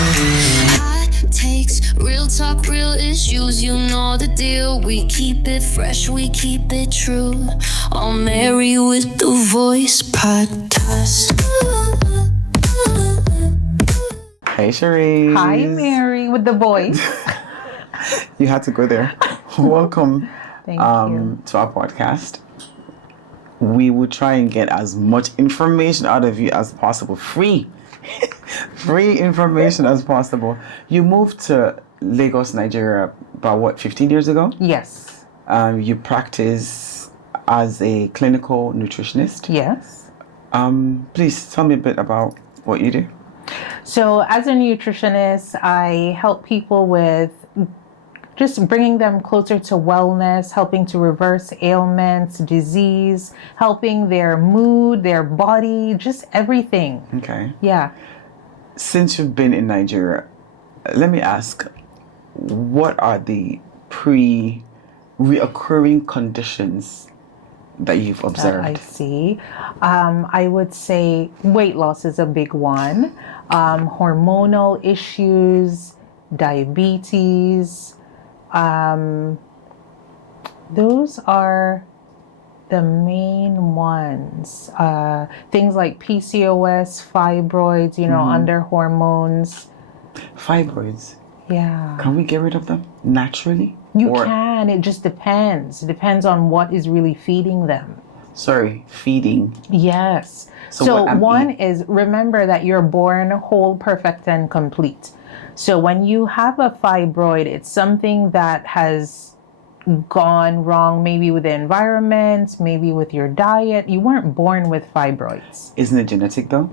Hot takes, real talk, real issues, you know the deal. We keep it fresh, we keep it true. On Mary with the Voice podcast. Hey, Sherese. Hi, Mary with the Voice. You had to go there. Welcome Thank you. to our podcast. We will try and get as much information out of you as possible. Free information as possible. You moved to Lagos, Nigeria about 15 years ago? Yes. You practice as a clinical nutritionist. Yes. Please tell me a bit about what you do. So as a nutritionist, I help people with just bringing them closer to wellness, helping to reverse ailments, disease, helping their mood, their body, just everything. Okay. Yeah. Since you've been in Nigeria, let me ask, what are the reoccurring conditions that you've observed? I see. I would say weight loss is a big one. Hormonal issues, diabetes. Those are the main ones. Things like PCOS, fibroids, under hormones. Fibroids. Yeah. Can we get rid of them naturally? You can. It just depends. It depends on what is really feeding them. Feeding. Yes. So one is, remember that you're born whole, perfect, and complete. So when you have a fibroid, it's something that has gone wrong, maybe with the environment, maybe with your diet. You weren't born with fibroids. Isn't it genetic though?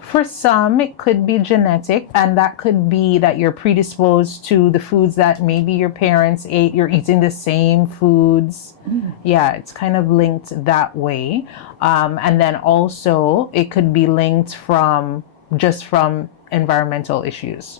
For some, it could be genetic, and that could be that you're predisposed to the foods that maybe your parents ate. You're eating the same foods. Yeah, it's kind of linked that way. And then also, it could be linked from environmental issues.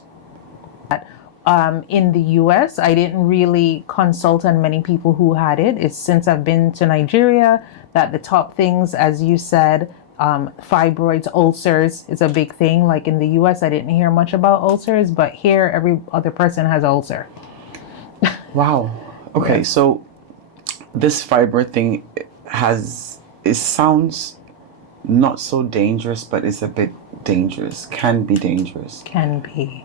In the US, I didn't really consult on many people who had it. It's since I've been to Nigeria that the top things, as you said, fibroids, ulcers is a big thing. Like in the US, I didn't hear much about ulcers, but here every other person has ulcer. Wow. Okay, yeah. So this fibroid thing it sounds not so dangerous, but it's a bit dangerous. Can be dangerous. Can be.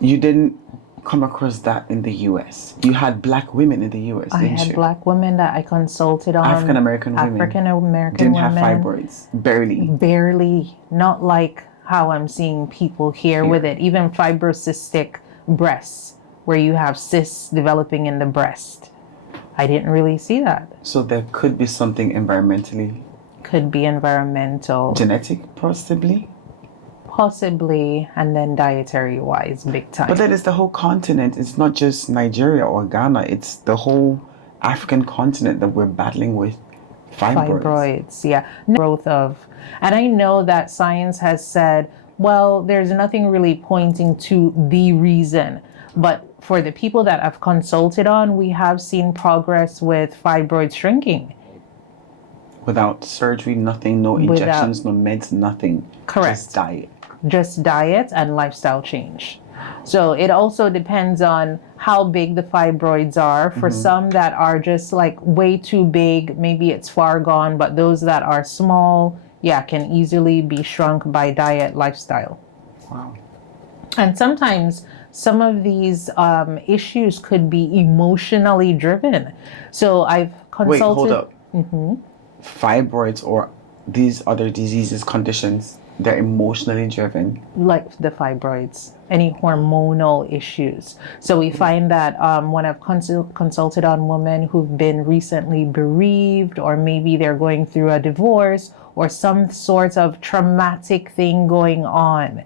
You didn't come across that in the US. You had black women in the US, didn't you? I had black women that I consulted on. African American women. Didn't have fibroids. Barely. Not like how I'm seeing people here with it. Even fibrocystic breasts, where you have cysts developing in the breast. I didn't really see that. So there could be something environmentally. Could be environmental. Genetic, possibly. Possibly, and then dietary wise, big time. But that is the whole continent. It's not just Nigeria or Ghana. It's the whole African continent that we're battling with fibroids. Yeah. Growth of, and I know that science has said, well, there's nothing really pointing to the reason. But for the people that I've consulted on, we have seen progress with fibroids shrinking. Without surgery, nothing, no injections, no meds, nothing. Correct. Just diet. Just diet and lifestyle change. So it also depends on how big the fibroids are. For some that are just like way too big, maybe it's far gone, but those that are small, can easily be shrunk by diet, lifestyle. Wow. And sometimes some of these issues could be emotionally driven. So I've consulted... Wait, hold up. Fibroids or these other diseases, conditions, they're emotionally driven. Like the fibroids, any hormonal issues. So we find that when I've consulted on women who've been recently bereaved, or maybe they're going through a divorce or some sort of traumatic thing going on,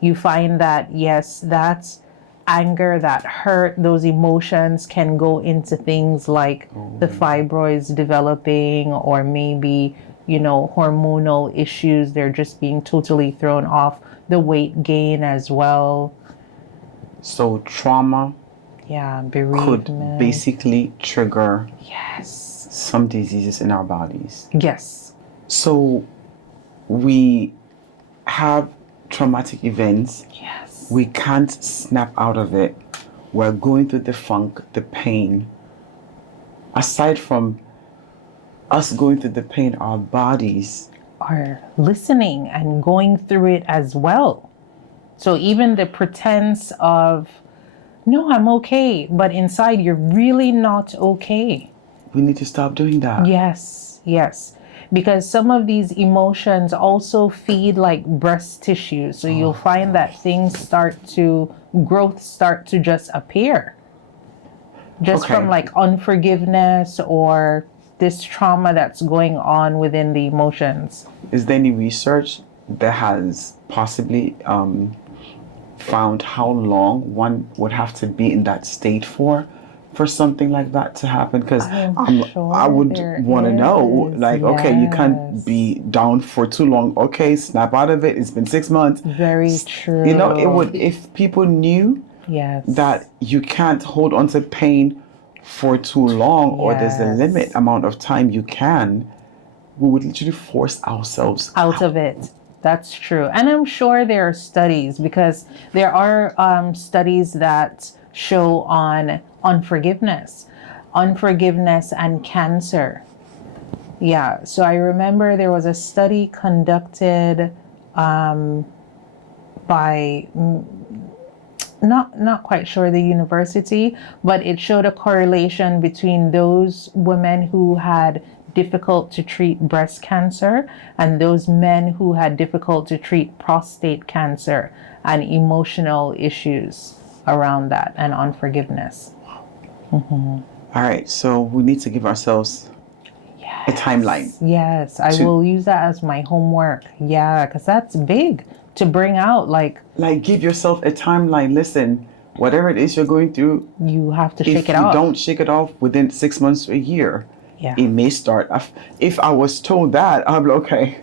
you find that, yes, that's anger, that hurt, those emotions can go into things like the fibroids developing, or maybe, hormonal issues. They're just being totally thrown off, the weight gain as well. So trauma bereavement could basically trigger yes some diseases in our bodies. Yes. So we have traumatic events. Yes. We can't snap out of it. We're going through the funk, the pain. Aside from us going through the pain, our bodies are listening and going through it as well. So even the pretense of, no, I'm okay, but inside you're really not okay. We need to stop doing that. Yes, yes. Because some of these emotions also feed like breast tissue. So you'll find that growth start to just appear. Just from like unforgiveness or this trauma that's going on within the emotions. Is there any research that has possibly found how long one would have to be in that state for something like that to happen? Because I would want to know, like, okay, you can't be down for too long. Okay, snap out of it. It's been 6 months. Very true. You know, it would, if people knew that you can't hold on to pain for too long, or there's a limit amount of time you can, we would literally force ourselves out of it. That's true. And I'm sure there are studies, because there are studies that show on unforgiveness and cancer. Yeah. So I remember there was a study conducted by not quite sure the university, but it showed a correlation between those women who had difficult to treat breast cancer and those men who had difficult to treat prostate cancer and emotional issues around that and unforgiveness. Mm-hmm. All right, so we need to give ourselves a timeline. Yes, I will use that as my homework. Yeah, because that's big to bring out. Like give yourself a timeline. Listen, whatever it is you're going through, you have to shake it off. If you off. don't shake it off within 6 months to a year, it may start. If I was told that, I'm like, okay,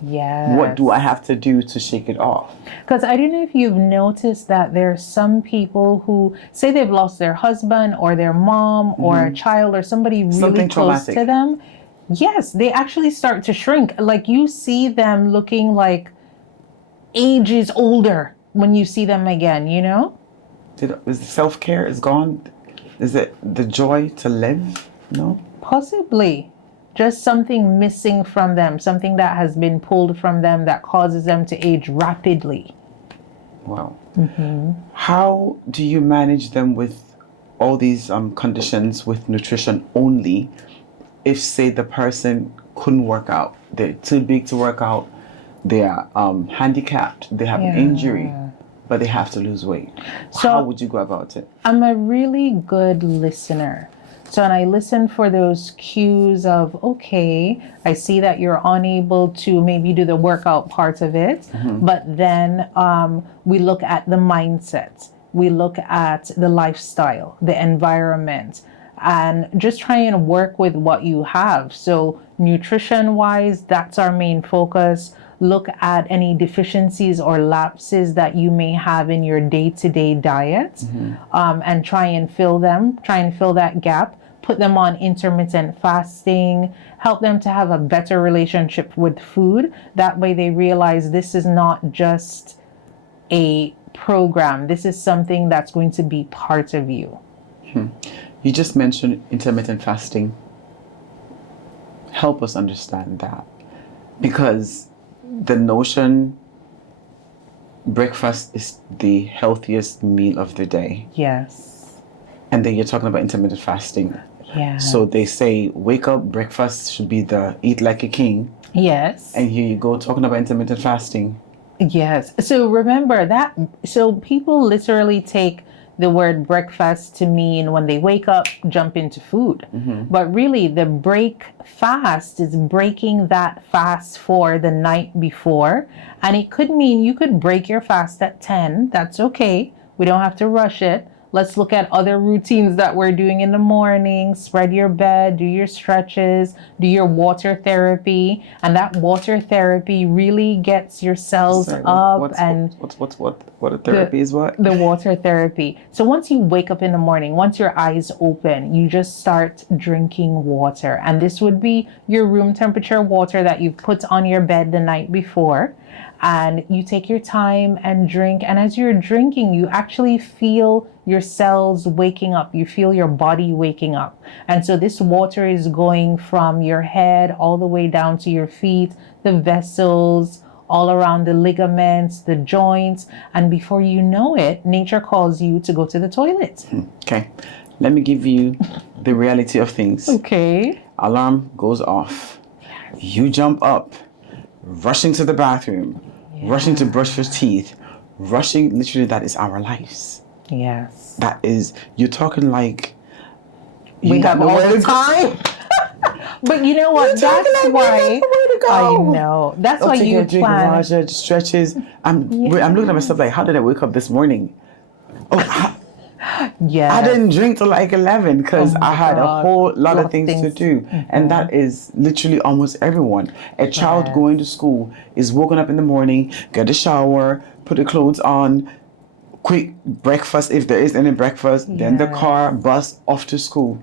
what do I have to do to shake it off? Because I don't know if you've noticed that there's some people who say they've lost their husband or their mom or a child or somebody really close to them. Yes, they actually start to shrink. Like you see them looking like ages older when you see them again, you know? Is the self-care is gone? Is it the joy to live? No? Possibly. Just something missing from them, something that has been pulled from them that causes them to age rapidly. Wow. Mm-hmm. How do you manage them with all these conditions with nutrition only if, say, the person couldn't work out? They're too big to work out. They are handicapped. They have an injury, but they have to lose weight. So how would you go about it? I'm a really good listener. So, and I listen for those cues of, okay, I see that you're unable to maybe do the workout part of it, but then we look at the mindset, we look at the lifestyle, the environment, and just try and work with what you have. So nutrition-wise, that's our main focus. Look at any deficiencies or lapses that you may have in your day-to-day diet, and try and fill that gap, put them on intermittent fasting, help them to have a better relationship with food. That way they realize this is not just a program. This is something that's going to be part of you. You just mentioned intermittent fasting. Help us understand that. Because the notion breakfast is the healthiest meal of the day. Yes. And then you're talking about intermittent fasting. Yeah. So they say wake up, breakfast should be the eat like a king. Yes. And here you go talking about intermittent fasting. Yes. So remember that. So people literally take the word breakfast to mean when they wake up, jump into food. But really the break fast is breaking that fast for the night before. And it could mean you could break your fast at 10. That's okay. We don't have to rush it. Let's look at other routines that we're doing in the morning. Spread your bed, do your stretches, do your water therapy. And that water therapy really gets your cells up. What a therapy is what? The water therapy. So once you wake up in the morning, once your eyes open, you just start drinking water. And this would be your room temperature water that you've put on your bed the night before. And you take your time and drink. And as you're drinking, you actually feel your cells waking up. You feel your body waking up. And so this water is going from your head all the way down to your feet, the vessels, all around the ligaments, the joints. And before you know it, nature calls you to go to the toilet. Okay. Let me give you the reality of things. Okay. Alarm goes off. You jump up, rushing to the bathroom, rushing to brush your teeth, rushing, literally, that is our lives. Yes. That is, you're talking like We have all the time. But you know what? That's why I know. That's why you plan. Water, stretches. I'm looking at myself like, how did I wake up this morning? Yeah. I didn't drink till like 11 because I had a whole lot of things to do. Mm-hmm. And that is literally almost everyone. A child going to school is woken up in the morning, get a shower, put the clothes on, quick breakfast if there is any breakfast, then the car, bus, off to school.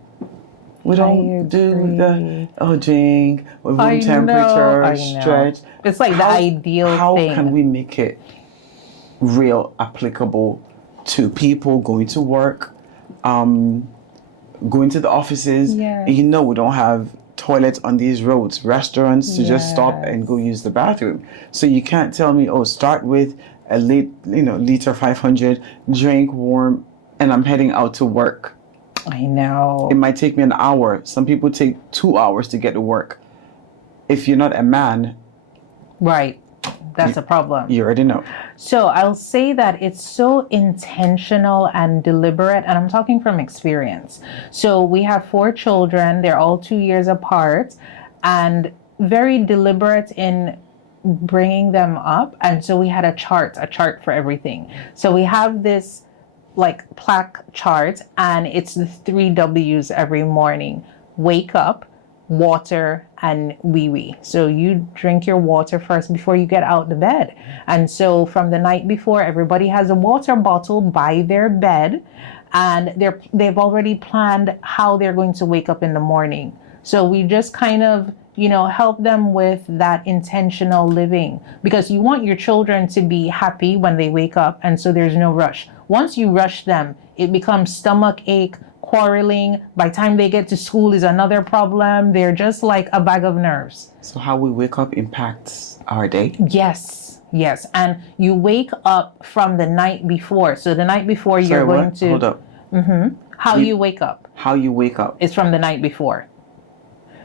We don't do the drink, room temperature, stretch. It's like the ideal thing. How can we make it real applicable to people going to work, going to the offices? You know, we don't have toilets on these roads, restaurants to just stop and go use the bathroom. So you can't tell me, start with a liter 500, drink warm, and I'm heading out to work. I know. It might take me an hour. Some people take 2 hours to get to work. If you're not a man, right, that's a problem. You already know. So I'll say that it's so intentional and deliberate, and I'm talking from experience. So we have 4 children. They're all 2 years apart, and very deliberate in bringing them up. And so we had a chart for everything. So we have this like plaque chart, and it's the 3 W's every morning: wake up, water, and wee-wee. So you drink your water first before you get out the bed. And so from the night before, everybody has a water bottle by their bed, and they've already planned how they're going to wake up in the morning. So we just kind of, help them with that intentional living, because you want your children to be happy when they wake up, and so there's no rush. Once you rush them, it becomes stomach ache, quarreling. By the time they get to school is another problem. They're just like a bag of nerves. So how we wake up impacts our day? Yes. And you wake up from the night before. So the night before you're going to... Hold up. How you wake up. How you wake up. Is from the night before.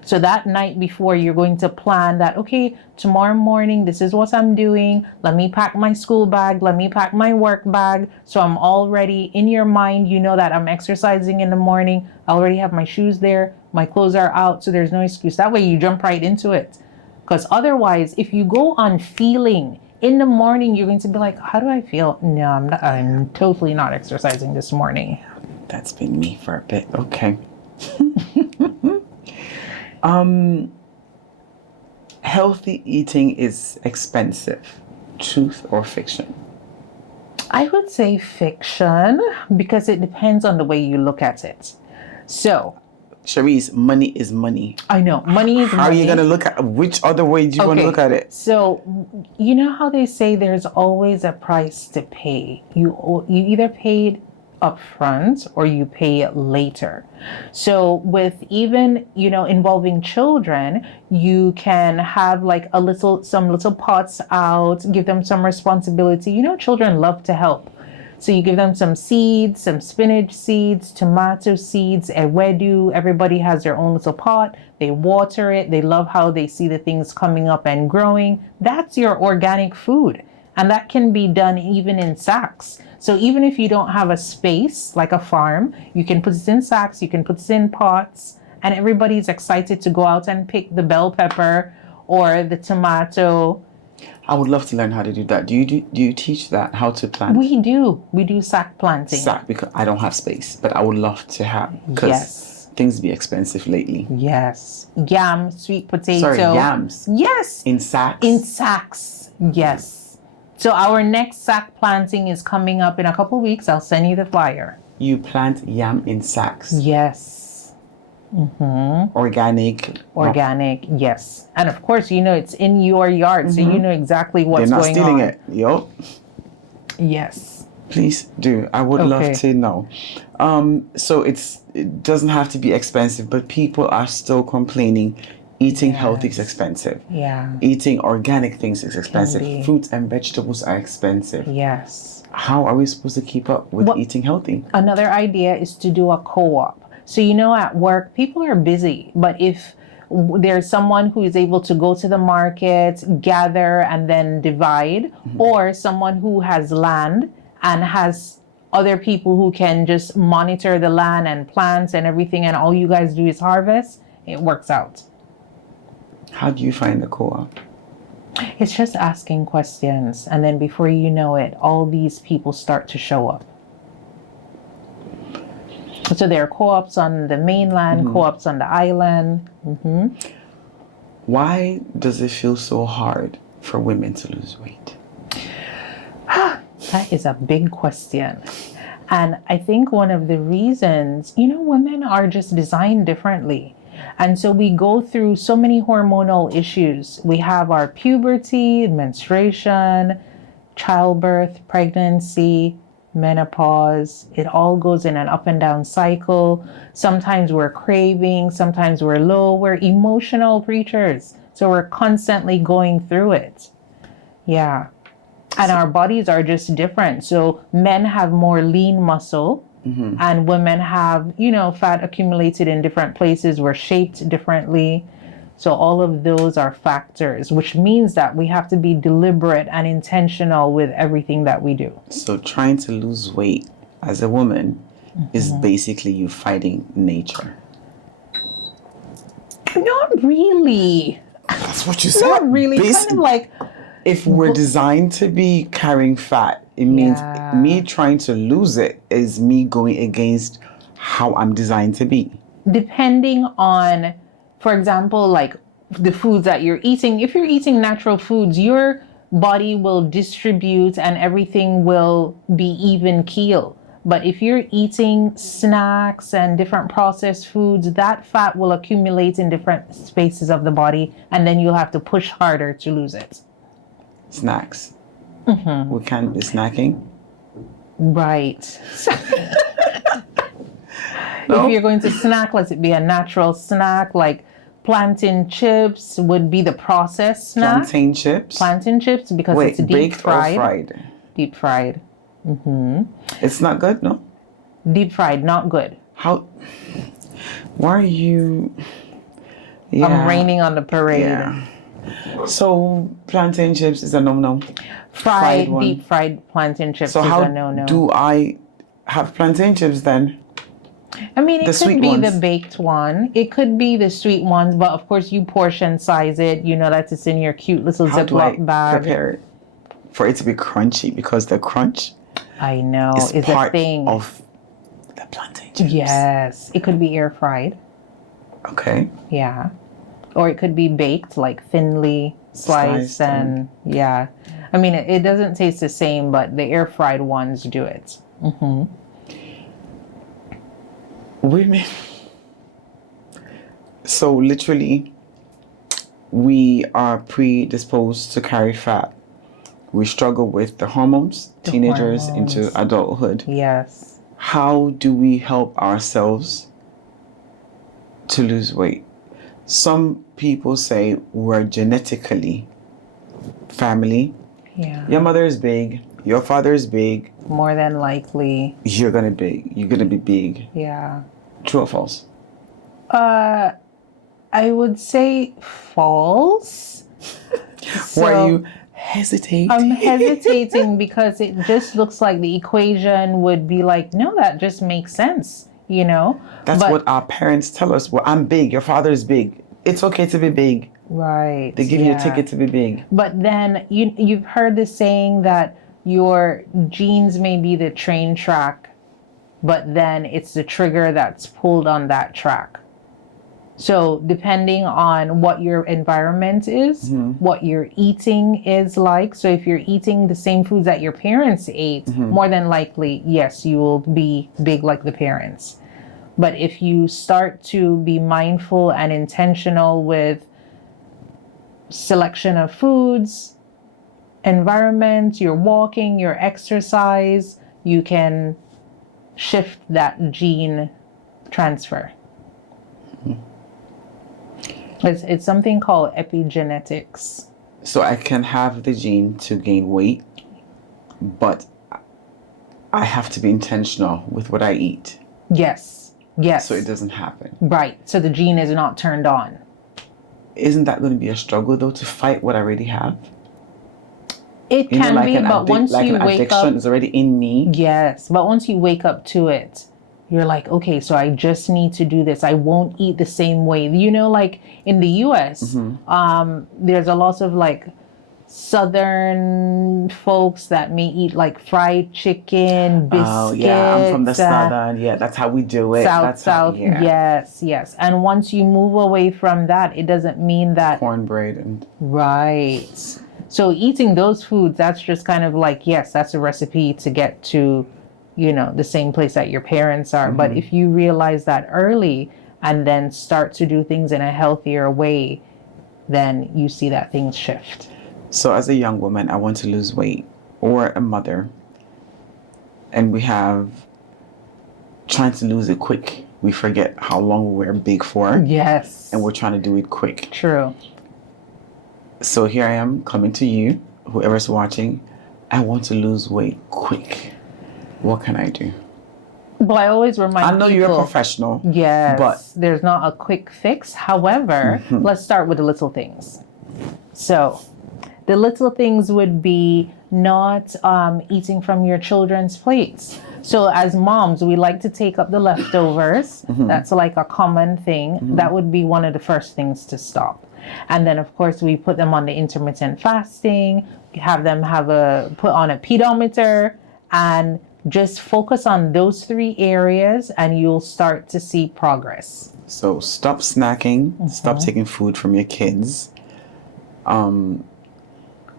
So that night before, you're going to plan that, okay, tomorrow morning, this is what I'm doing. Let me pack my school bag. Let me pack my work bag. So I'm all ready. In your mind, you know that I'm exercising in the morning. I already have my shoes there. My clothes are out. So there's no excuse. That way you jump right into it. Because otherwise, if you go on feeling, in the morning, you're going to be like, how do I feel? No, I'm totally not exercising this morning. That's been me for a bit. Okay. Healthy eating is expensive. Truth or fiction? I would say fiction, because it depends on the way you look at it. So, Sherese, money is money. I know, money is money. How are you going to look at, which other way do you want to look at it? So, you know how they say there's always a price to pay. You either paid up front or you pay it later. So with even, involving children, you can have like some little pots out, give them some responsibility. Children love to help. So you give them some seeds, some spinach seeds, tomato seeds, ewedu. Everybody has their own little pot. They water it. They love how they see the things coming up and growing. That's your organic food. And that can be done even in sacks. So even if you don't have a space like a farm, you can put it in sacks, you can put it in pots, and everybody's excited to go out and pick the bell pepper or the tomato. I would love to learn how to do that. Do you teach that, how to plant? We do sack planting. Sack, because I don't have space, but I would love to have, because things be expensive lately. Yes. Yam, sweet potato. Sorry, yams. Yes. In sacks? In sacks, yes. So our next sack planting is coming up in a couple weeks. I'll send you the flyer. You plant yam in sacks? Yes. Organic. Organic, yes. And of course, it's in your yard, so you know exactly what's going on. They're not stealing it. Yup. Yes. Please do. I would love to know. So it doesn't have to be expensive, but people are still complaining eating healthy is expensive. Yeah. Eating organic things is expensive. Fruits and vegetables are expensive. Yes. How are we supposed to keep up with eating healthy? Another idea is to do a co-op. So, at work, people are busy, but if there's someone who is able to go to the market, gather, and then divide, or someone who has land and has other people who can just monitor the land and plants and everything, and all you guys do is harvest, it works out. How do you find the co-op? It's just asking questions, and then before you know it, all these people start to show up. So there are co-ops on the mainland, co-ops on the island. Why does it feel so hard for women to lose weight? That is a big question. And I think one of the reasons, women are just designed differently. And so we go through so many hormonal issues. We have our puberty, menstruation, childbirth, pregnancy, menopause. It all goes in an up and down cycle. Sometimes we're craving, sometimes we're low. We're emotional creatures. So we're constantly going through it. Yeah. And our bodies are just different. So men have more lean muscle and women have, fat accumulated in different places. We're shaped differently. So all of those are factors, which means that we have to be deliberate and intentional with everything that we do. So trying to lose weight as a woman is basically you fighting nature. Not really. That's what you said. Not really. Kind of like... If we're designed to be carrying fat, it means me trying to lose it is me going against how I'm designed to be. Depending on, for example, like the foods that you're eating. If you're eating natural foods, your body will distribute and everything will be even keel. But if you're eating snacks and different processed foods, that fat will accumulate in different spaces of the body, and then you'll have to push harder to lose it. Snacks. We can't be snacking. Right. If you're going to snack, let it be a natural snack, like plantain chips would be the processed snack. Plantain chips? Plantain chips, because it's deep fried. Or fried? Deep fried. It's not good, no? Deep fried, not good. How? Why are you... I'm raining on the parade. Yeah. So plantain chips is a no-no. Fried deep fried plantain chips is a no-no. So how do I have plantain chips then? I mean, it could be the baked one. It could be the sweet ones, but of course you portion size it. That it's in your cute little Ziploc bag. How do I prepare it for it to be crunchy? Because the crunch, I know, is part a thing of the plantain chips. Yes, it could be air fried. Okay. Yeah. Or it could be baked, like thinly sliced and yeah. I mean, it doesn't taste the same, but the air fried ones do it. Women. So literally, we are predisposed to carry fat. We struggle with the hormones, teenagers into adulthood. Yes. How do we help ourselves to lose weight? Some people say we're genetically family. Yeah. Your mother is big. Your father is big. More than likely. You're gonna be big. Yeah. True or false? I would say false. Why are you hesitating? I'm hesitating because it just looks like the equation would be like, no, that just makes sense. That's what our parents tell us. Well, I'm big. Your father is big. It's okay to be big. Right. They give you a ticket to be big. But then you've heard the saying that your genes may be the train track, but then it's the trigger that's pulled on that track. So depending on what your environment is, what you're eating is like. So if you're eating the same foods that your parents ate, more than likely, yes, you will be big like the parents. But if you start to be mindful and intentional with selection of foods, environment, your walking, your exercise, you can shift that gene transfer. It's something called epigenetics. So I can have the gene to gain weight, but I have to be intentional with what I eat. Yes. So it doesn't happen. Right. So the gene is not turned on. Isn't that going to be a struggle though, to fight what I already have? It can be, but once you an wake addiction up, is already in me. yes, but once you wake up to it, you're like, okay, so I just need to do this. I won't eat the same way. You know, like in the US, there's a lot of like Southern folks that may eat like fried chicken, biscuits. Oh yeah, I'm from the Southern. Yeah, that's how we do it. South. Yeah. Yes. And once you move away from that, it doesn't mean that. Cornbread and. Right. So eating those foods, that's just kind of like, yes, that's a recipe to get to, you know, the same place that your parents are. But if you realize that early and then start to do things in a healthier way, then you see that things shift. So as a young woman, I want to lose weight, or a mother, and we have trying to lose it quick. We forget how long we're big for. Yes. And we're trying to do it quick. True. So here I am coming to you, whoever's watching. I want to lose weight quick. What can I do? Well, I always remind people. I know you're a professional. Yes. But there's not a quick fix. However, let's start with the little things. So the little things would be not eating from your children's plates. So as moms, we like to take up the leftovers. That's like a common thing. That would be one of the first things to stop. And then, of course, we put them on the intermittent fasting, have them put on a pedometer, and just focus on those 3 areas, and you'll start to see progress. So stop snacking, stop taking food from your kids,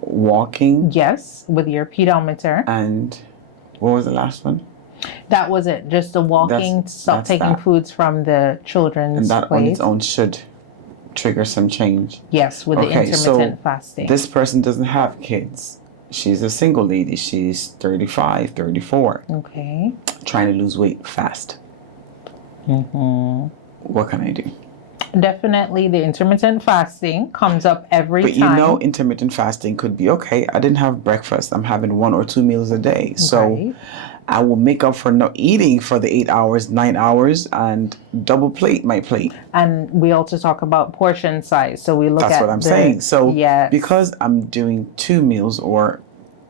walking. Yes, with your pedometer. And what was the last one? That was it. Just the walking, stop taking foods from the children's And that on its plate. own should trigger some change. Yes, with the intermittent fasting. This person doesn't have kids. She's a single lady. She's 35, 34. Okay. Trying to lose weight fast. What can I do? Definitely the intermittent fasting comes up every time. But you know, intermittent fasting could be, okay, I didn't have breakfast. I'm having 1 or 2 meals a day. So I will make up for not eating for the 8 hours, 9 hours, and double plate my plate. And we also talk about portion size. So we look at That's what I'm saying. So yes. because I'm doing 2 meals or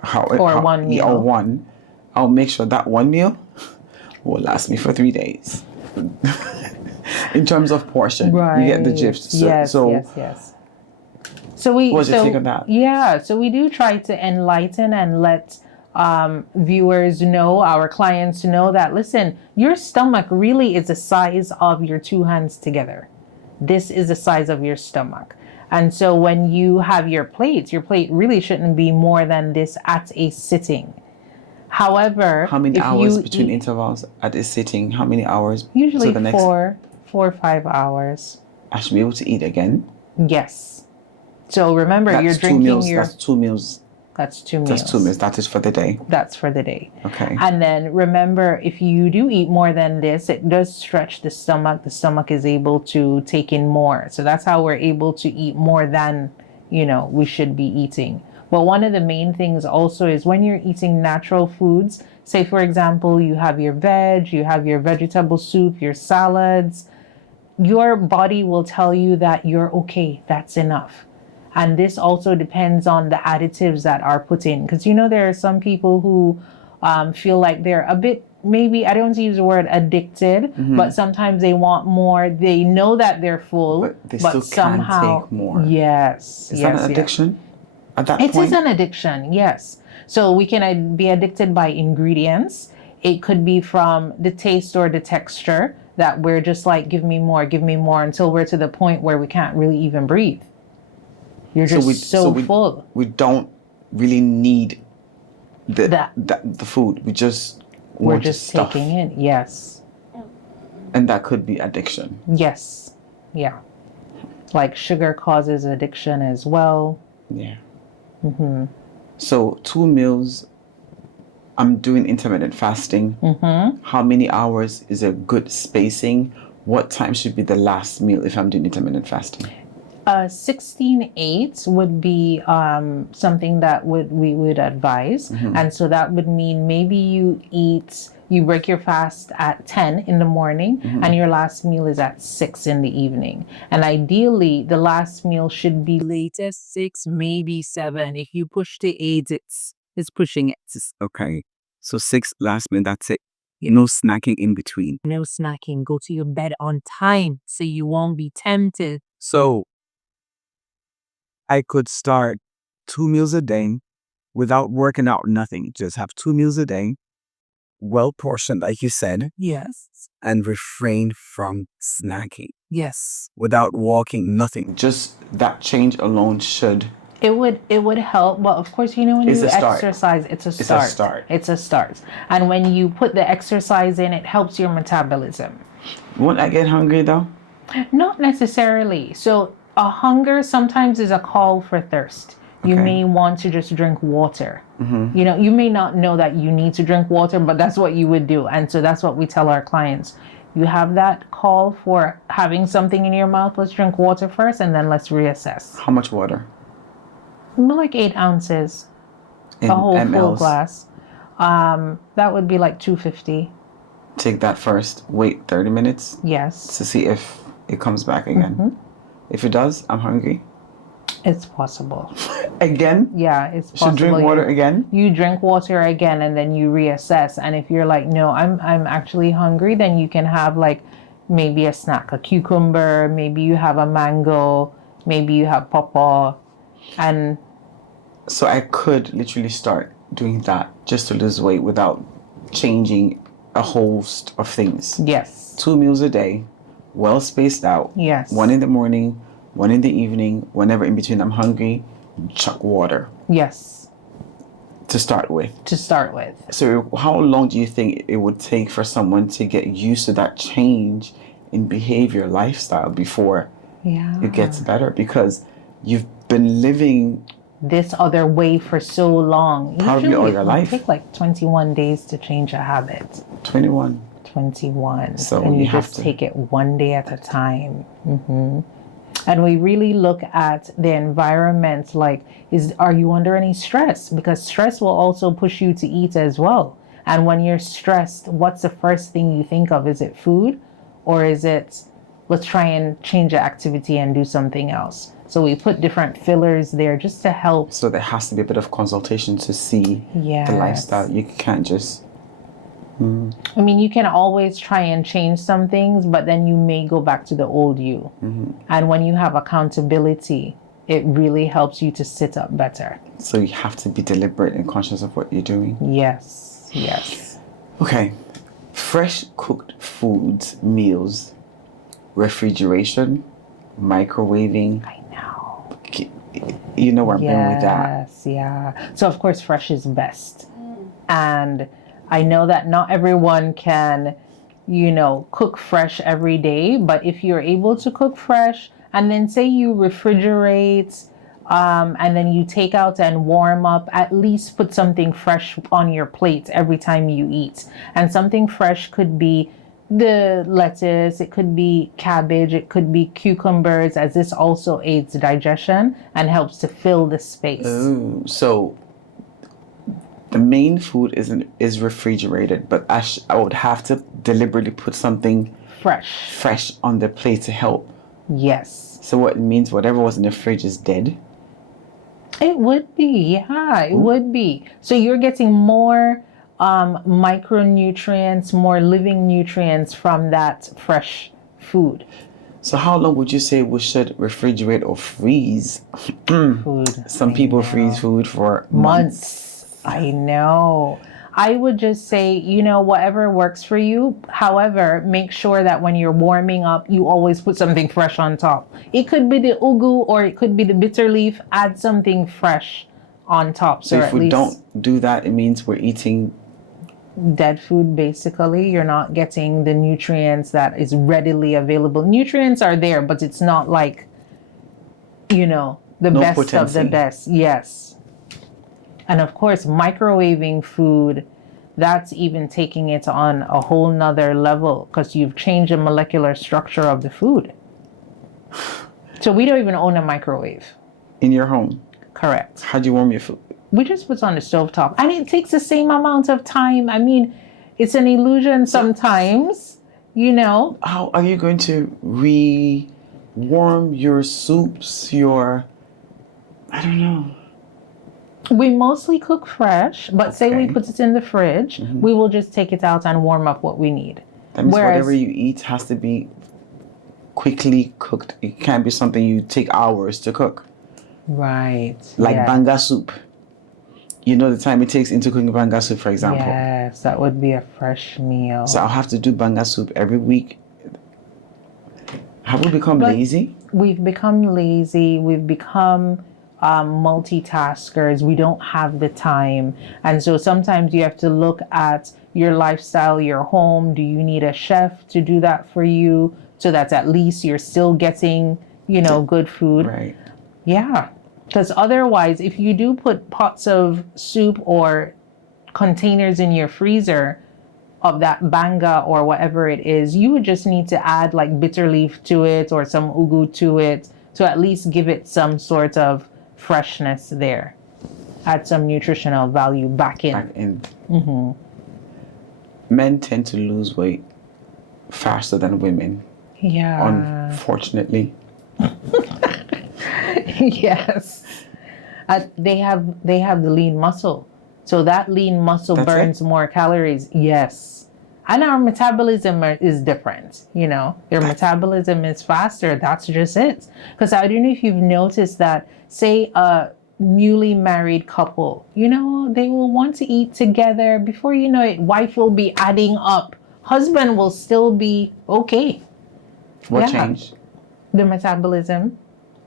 1 meal. Or one, I'll make sure that 1 meal will last me for 3 days. In terms of portion, right. You get the gist. So, yes. So what's your take on that? Yeah, so we do try to enlighten and let viewers know, our clients know that, listen, your stomach really is the size of your 2 hands together. This is the size of your stomach. And so when you have your plate really shouldn't be more than this at a sitting. However, how many hours between intervals at a sitting? How many hours? Usually 4 or 5 hours. I should be able to eat again? Yes. So remember, that's you're drinking 2 meals. That's 2 meals. That's 2 meals. That's 2 meals. That is for the day. That's for the day. Okay. And then remember, if you do eat more than this, it does stretch the stomach. The stomach is able to take in more. So that's how we're able to eat more than, we should be eating. But one of the main things also is when you're eating natural foods, say, for example, you have your veg, you have your vegetable soup, your salads, your body will tell you that you're okay, that's enough. And this also depends on the additives that are put in. Because, there are some people who feel like they're a bit, maybe, I don't want to use the word addicted, but sometimes they want more. They know that they're full, but they still somehow can't take more. Yes. Is that an addiction at that point? It is an addiction, yes. So we can be addicted by ingredients. It could be from the taste or the texture that we're just like, give me more, until we're to the point where we can't really even breathe. You're just so full. We don't really need the food. We're just taking in. Yes. And that could be addiction. Yes. Yeah. Like sugar causes addiction as well. Yeah. So 2 meals, I'm doing intermittent fasting. How many hours is a good spacing? What time should be the last meal if I'm doing intermittent fasting? 16/8 would be something that we would advise. And so that would mean maybe you break your fast at 10 in the morning and your last meal is at 6 in the evening. And ideally, the last meal should be Latest 6, maybe 7. If you push to 8, it's pushing it. Okay. So 6 last meal, that's it. No snacking in between. No snacking. Go to your bed on time so you won't be tempted. So I could start 2 meals a day without working out, nothing. Just have 2 meals a day, well portioned, like you said, Yes. and refrain from snacking Yes. without walking, nothing. Just that change alone should. It would help, but of course, when It's you a start. exercise, it's a start. It's a start. And when you put the exercise in, it helps your metabolism. Won't I get hungry though? Not necessarily. So a hunger sometimes is a call for thirst. You Okay. may want to just drink water. You may not know that you need to drink water, but that's what you would do. And so that's what we tell our clients. You have that call for having something in your mouth, let's drink water first, and then let's reassess. How much water? Like 8 ounces, In a whole full mLs? glass. That would be like 250. Take that first. Wait 30 minutes Yes, to see if it comes back again. If it does, I'm hungry. it's possible. Again? Yeah, it's Should possible. drink water again? You drink water again and then you reassess. And if you're like, no, I'm actually hungry, then you can have like maybe a snack, a cucumber, maybe you have a mango, maybe you have pawpaw. And So I could literally start doing that just to lose weight without changing a host of things. yes, 2 meals a day, well spaced out. Yes. 1 in the morning, 1 in the evening, whenever in between I'm hungry, chuck water yes, to start with. to start with. So how long do you think it would take for someone to get used to that change in behavior, lifestyle before Yeah. it gets better? Because you've been living This other way for so long. Probably all Usually your it life. take like 21 days to change a habit. 21. 21. So and you you have just to- take it one day at a time. And we really look at the environment, like, are you under any stress? Because stress will also push you to eat as well. And when you're stressed, what's the first thing you think of? Is it food, or is it, let's try and change the activity and do something else? So we put different fillers there just to help. So there has to be a bit of consultation to see Yes. the lifestyle. You can't just I mean, you can always try and change some things, but then you may go back to the old you. And when you have accountability, it really helps you to sit up better. so you have to be deliberate and conscious of what you're doing. Yes, yes. Okay. Fresh cooked foods, meals, refrigeration, microwaving. I know. You know where I'm going with that. Yes, yeah. So of course, fresh is best. And I know that not everyone can, cook fresh every day, but if you're able to cook fresh and then say you refrigerate, and then you take out and warm up, at least put something fresh on your plate every time you eat. And something fresh could be the lettuce, it could be cabbage, it could be cucumbers, as this also aids digestion and helps to fill the space. Ooh, so the main food is refrigerated, but I would have to deliberately put something fresh on the plate to help. Yes. So what it means, whatever was in the fridge is dead. It would be, yeah, it would be. So you're getting more micronutrients, more living nutrients from that fresh food. So how long would you say we should refrigerate or freeze? Food. Some people freeze food for months. I know. I would just say, whatever works for you. However, make sure that when you're warming up, you always put something fresh on top. It could be the ugu or it could be the bitter leaf. Add something fresh on top. So if at we least don't do that, it means we're eating dead food, basically. You're not getting the nutrients that is readily available. Nutrients are there, but it's not like, the No best of potency. the best. Yes. And of course, microwaving food, that's even taking it on a whole nother level because you've changed the molecular structure of the food. So we don't even own a microwave. In your home, Correct. how do you warm your food? We just put on the stovetop. And it takes the same amount of time. I mean, it's an illusion sometimes, How are you going to warm your soups, I don't know. We mostly cook fresh, but say we Okay. put it in the fridge, we will just take it out and warm up what we need. That means Whereas- whatever you eat has to be quickly cooked. It can't be something you take hours to cook. Right. Like yeah. banga soup. You know the time it takes into cooking banga soup, for example. Yes, that would be a fresh meal. So I'll have to do banga soup every week. Have we become But- lazy? We've become lazy. We've become multitaskers. We don't have the time. And so sometimes you have to look at your lifestyle, your home. Do you need a chef to do that for you so that at least you're still getting, good food? Right. Yeah. Because otherwise, if you do put pots of soup or containers in your freezer of that banga or whatever it is, you would just need to add like bitter leaf to it or some ugu to it to at least give it some sort of freshness there. Add some nutritional value back in. Back in. Men tend to lose weight faster than women, Yeah. unfortunately. Yes. They have the lean muscle. So that lean muscle That's burns it? more calories. Yes. And our metabolism is different. Their metabolism is faster. That's just it. Because I don't know if you've noticed that, say, a newly married couple, they will want to eat together. Before you know it, wife will be adding up. Husband will still be okay. What Yeah. changed? The metabolism.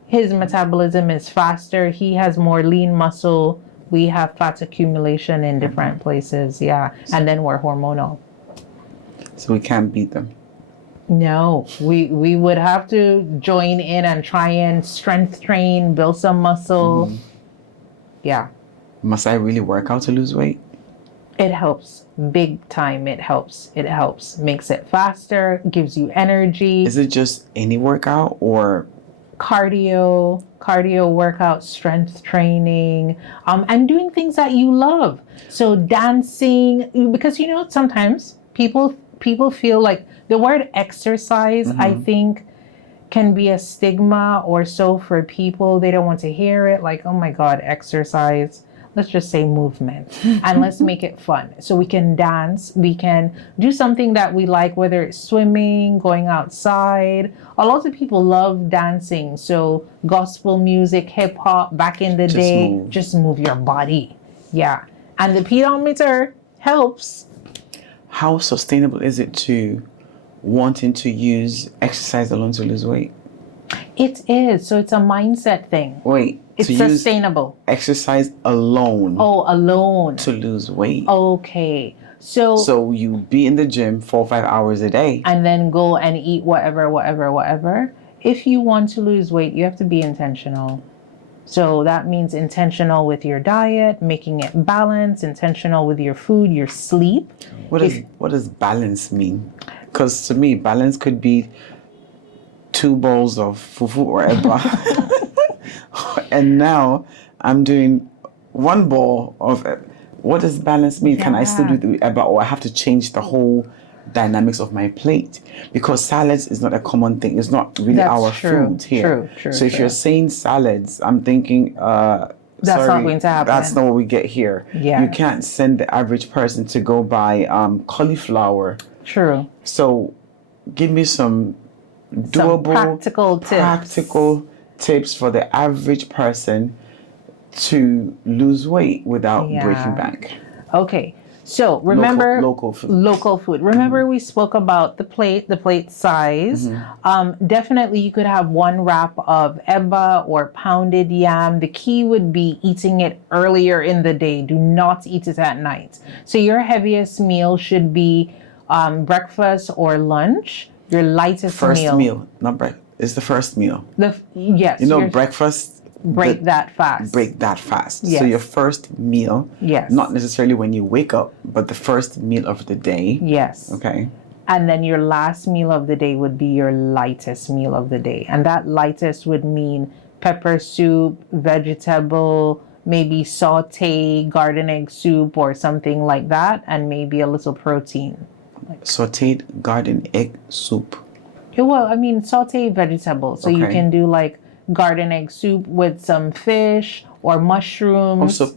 His metabolism is faster. He has more lean muscle. We have fat accumulation in different places. Yeah. And then we're hormonal. So we can't beat them. No, we would have to join in and try and strength train, build some muscle. Yeah. Must I really work out to lose weight? It helps. Big time. It helps. It helps. Makes it faster, gives you energy. Is it just any workout or Cardio workout, strength training, and doing things that you love. So dancing, because sometimes people feel like the word exercise, I think, can be a stigma or so for people. They don't want to hear it. Like, oh my God, exercise. Let's just say movement, and let's make it fun. So we can dance, we can do something that we like, whether it's swimming, going outside. A lot of people love dancing. So gospel music, hip hop, back in the day, just move your body. Yeah. And the pedometer helps. how sustainable is it to wanting to use exercise alone to lose weight? It is. So it's a mindset thing. Wait, It's to use sustainable. exercise alone Oh, alone. to lose weight. Okay. So you be in the gym 4 or 5 hours a day. and then go and eat whatever. If you want to lose weight, you have to be intentional. So that means intentional with your diet, making it balanced, intentional with your food, your sleep. What does balance mean? Because to me, balance could be 2 bowls of fufu or eba. And now I'm doing 1 bowl of. What does balance mean? Can I still do the eba, or I have to change the whole dynamics of my plate? Because salads is not a common thing. It's not really That's our true, food here. true, So if you're saying salads, I'm thinking. That's not going to happen. That's not what we get here. Yeah. You can't send the average person to go buy cauliflower. True. So give me some doable, practical tips for the average person to lose weight without Yeah. breaking back. Okay. So remember local food. Local food. Remember we spoke about the plate size. Definitely you could have one wrap of eba or pounded yam. The key would be eating it earlier in the day. Do not eat it at night. So your heaviest meal should be breakfast or lunch. Your lightest First meal, not breakfast. It's the first meal. Yes. Breakfast. Break that fast. Break that fast. Yes. So your first meal, Yes. not necessarily when you wake up, but the first meal of the day. Yes. Okay. And then your last meal of the day would be your lightest meal of the day. And that lightest would mean pepper soup, vegetable, maybe saute, garden egg soup or something like that, and maybe a little protein. Sauteed garden egg soup. Well, I mean, saute vegetables. So you Okay. can do like garden egg soup with some fish or mushrooms. So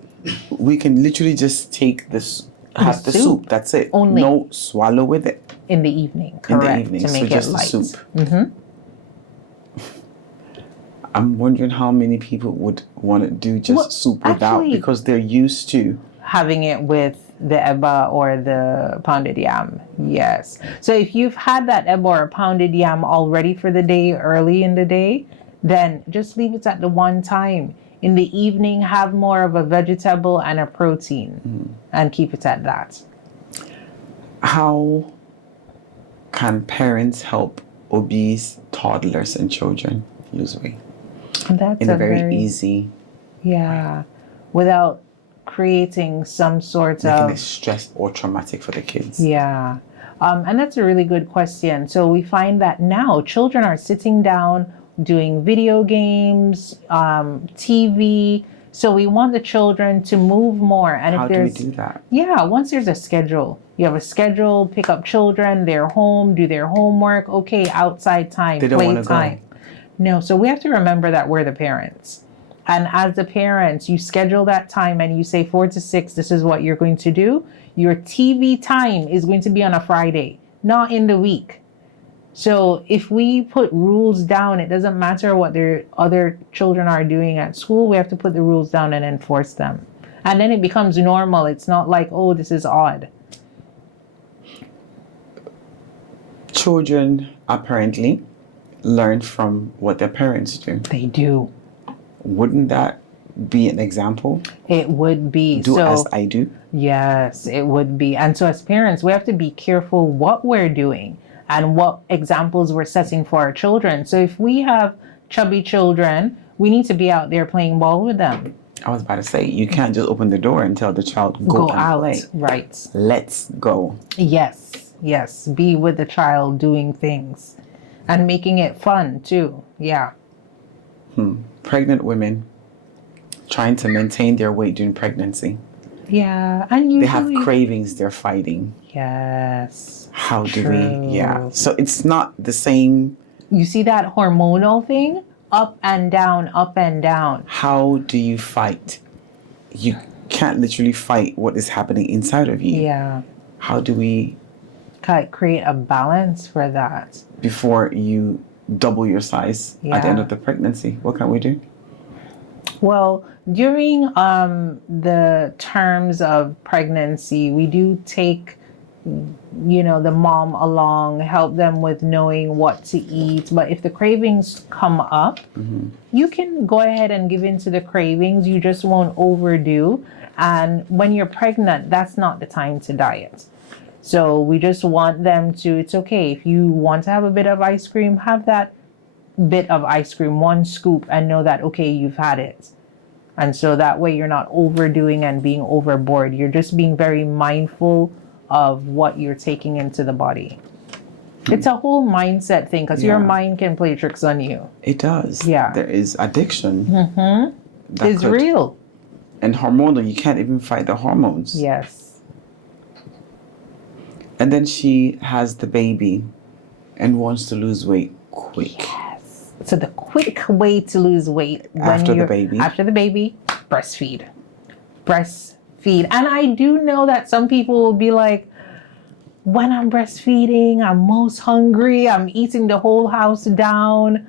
we can literally just take this, have the soup. That's it. Only. No swallow with it. In the evening, correct, to so make just it the light. soup. I'm wondering how many people would want to do just soup without, actually- because they're used to. Having it with the eba or the pounded yam. Yes. So if you've had that eba or pounded yam already for the day, early in the day, then just leave it at the one time. In the evening, have more of a vegetable and a protein and keep it at that. How can parents help obese toddlers and children lose weight That's in a very easy, yeah, without creating some sort making of it stressed or traumatic for the kids? yeah. And that's a really good question. So we find that now children are sitting down doing video games, TV. So we want the children to move more. And How if do we there's do that? yeah, once there's a schedule, you have a schedule, pick up children, they're home, do their homework, okay, outside time, They don't play wanna go. time. No, so we have to remember that we're the parents. And as the parents, you schedule that time and you say 4 to 6, this is what you're going to do. Your TV time is going to be on a Friday, not in the week. So if we put rules down, it doesn't matter what their other children are doing at school. We have to put the rules down and enforce them. And then it becomes normal. It's not like, oh, this is odd. Children apparently learn from what their parents do. They do. Wouldn't that be an example? It would be. Do so, as I do. yes, it would be. And so as parents, we have to be careful what we're doing and what examples we're setting for our children. So if we have chubby children, we need to be out there playing ball with them. I was about to say, you can't just open the door and tell the child, go and out. play. Right. Let's go. Yes. Be with the child doing things and making it fun too. Yeah. Pregnant women trying to maintain their weight during pregnancy. Yeah. And usually They have cravings they're fighting. yes. How do True. we? Yeah. So it's not the same. You see that hormonal thing? Up and down, up and down. How do you fight? You can't literally fight what is happening inside of you. Yeah. How do we, Create a balance for that. before you double your size at the end Yeah. of the pregnancy? What can we do? Well, during the terms of pregnancy, we do take, the mom along, help them with knowing what to eat. But if the cravings come up, you can go ahead and give in to the cravings. You just won't overdo. And when you're pregnant, that's not the time to diet. So we just want them to, it's okay. If you want to have a bit of ice cream, have that bit of ice cream, one scoop, and know that, okay, you've had it. And so that way you're not overdoing and being overboard. You're just being very mindful of what you're taking into the body. It's a whole mindset thing because your Yeah. mind can play tricks on you. It does. Yeah. There is addiction. that It's could- real. And hormonal, you can't even fight the hormones. Yes. And then she has the baby and wants to lose weight quick. So the quick way to lose weight After the baby. After the baby, breastfeed. Breastfeed. And I do know that some people will be like, when I'm breastfeeding, I'm most hungry. I'm eating the whole house down.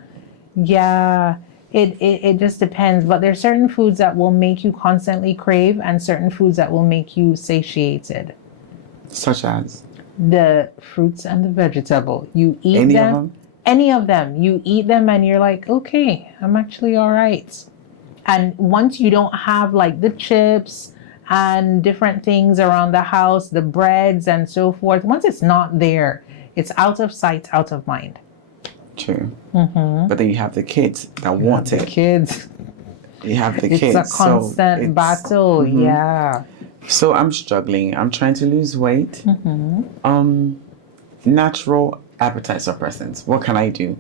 Yeah, it just depends. But there's certain foods that will make you constantly crave and certain foods that will make you satiated. Such as? The fruits and the vegetable. You eat Any them. of them? Any of them. You eat them and you're like, okay, I'm actually all right. And once you don't have like the chips and different things around the house, the breads and so forth, once it's not there, it's out of sight, out of mind. True. But then you have the kids that want it. Kids. You have the It's kids. a constant battle. Yeah. So I'm struggling. I'm trying to lose weight. Natural appetite suppressants. What can I do?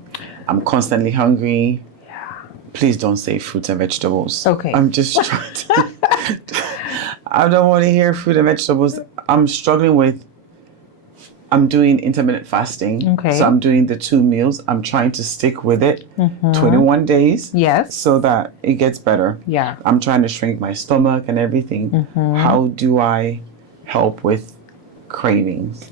I'm constantly hungry. Please don't say fruits and vegetables. Okay. I'm just trying to. I don't want to hear fruit and vegetables. I'm struggling with. I'm doing intermittent fasting. Okay. So I'm doing the 2 meals. I'm trying to stick with it 21 days. Yes. So that it gets better. Yeah. I'm trying to shrink my stomach and everything. How do I help with cravings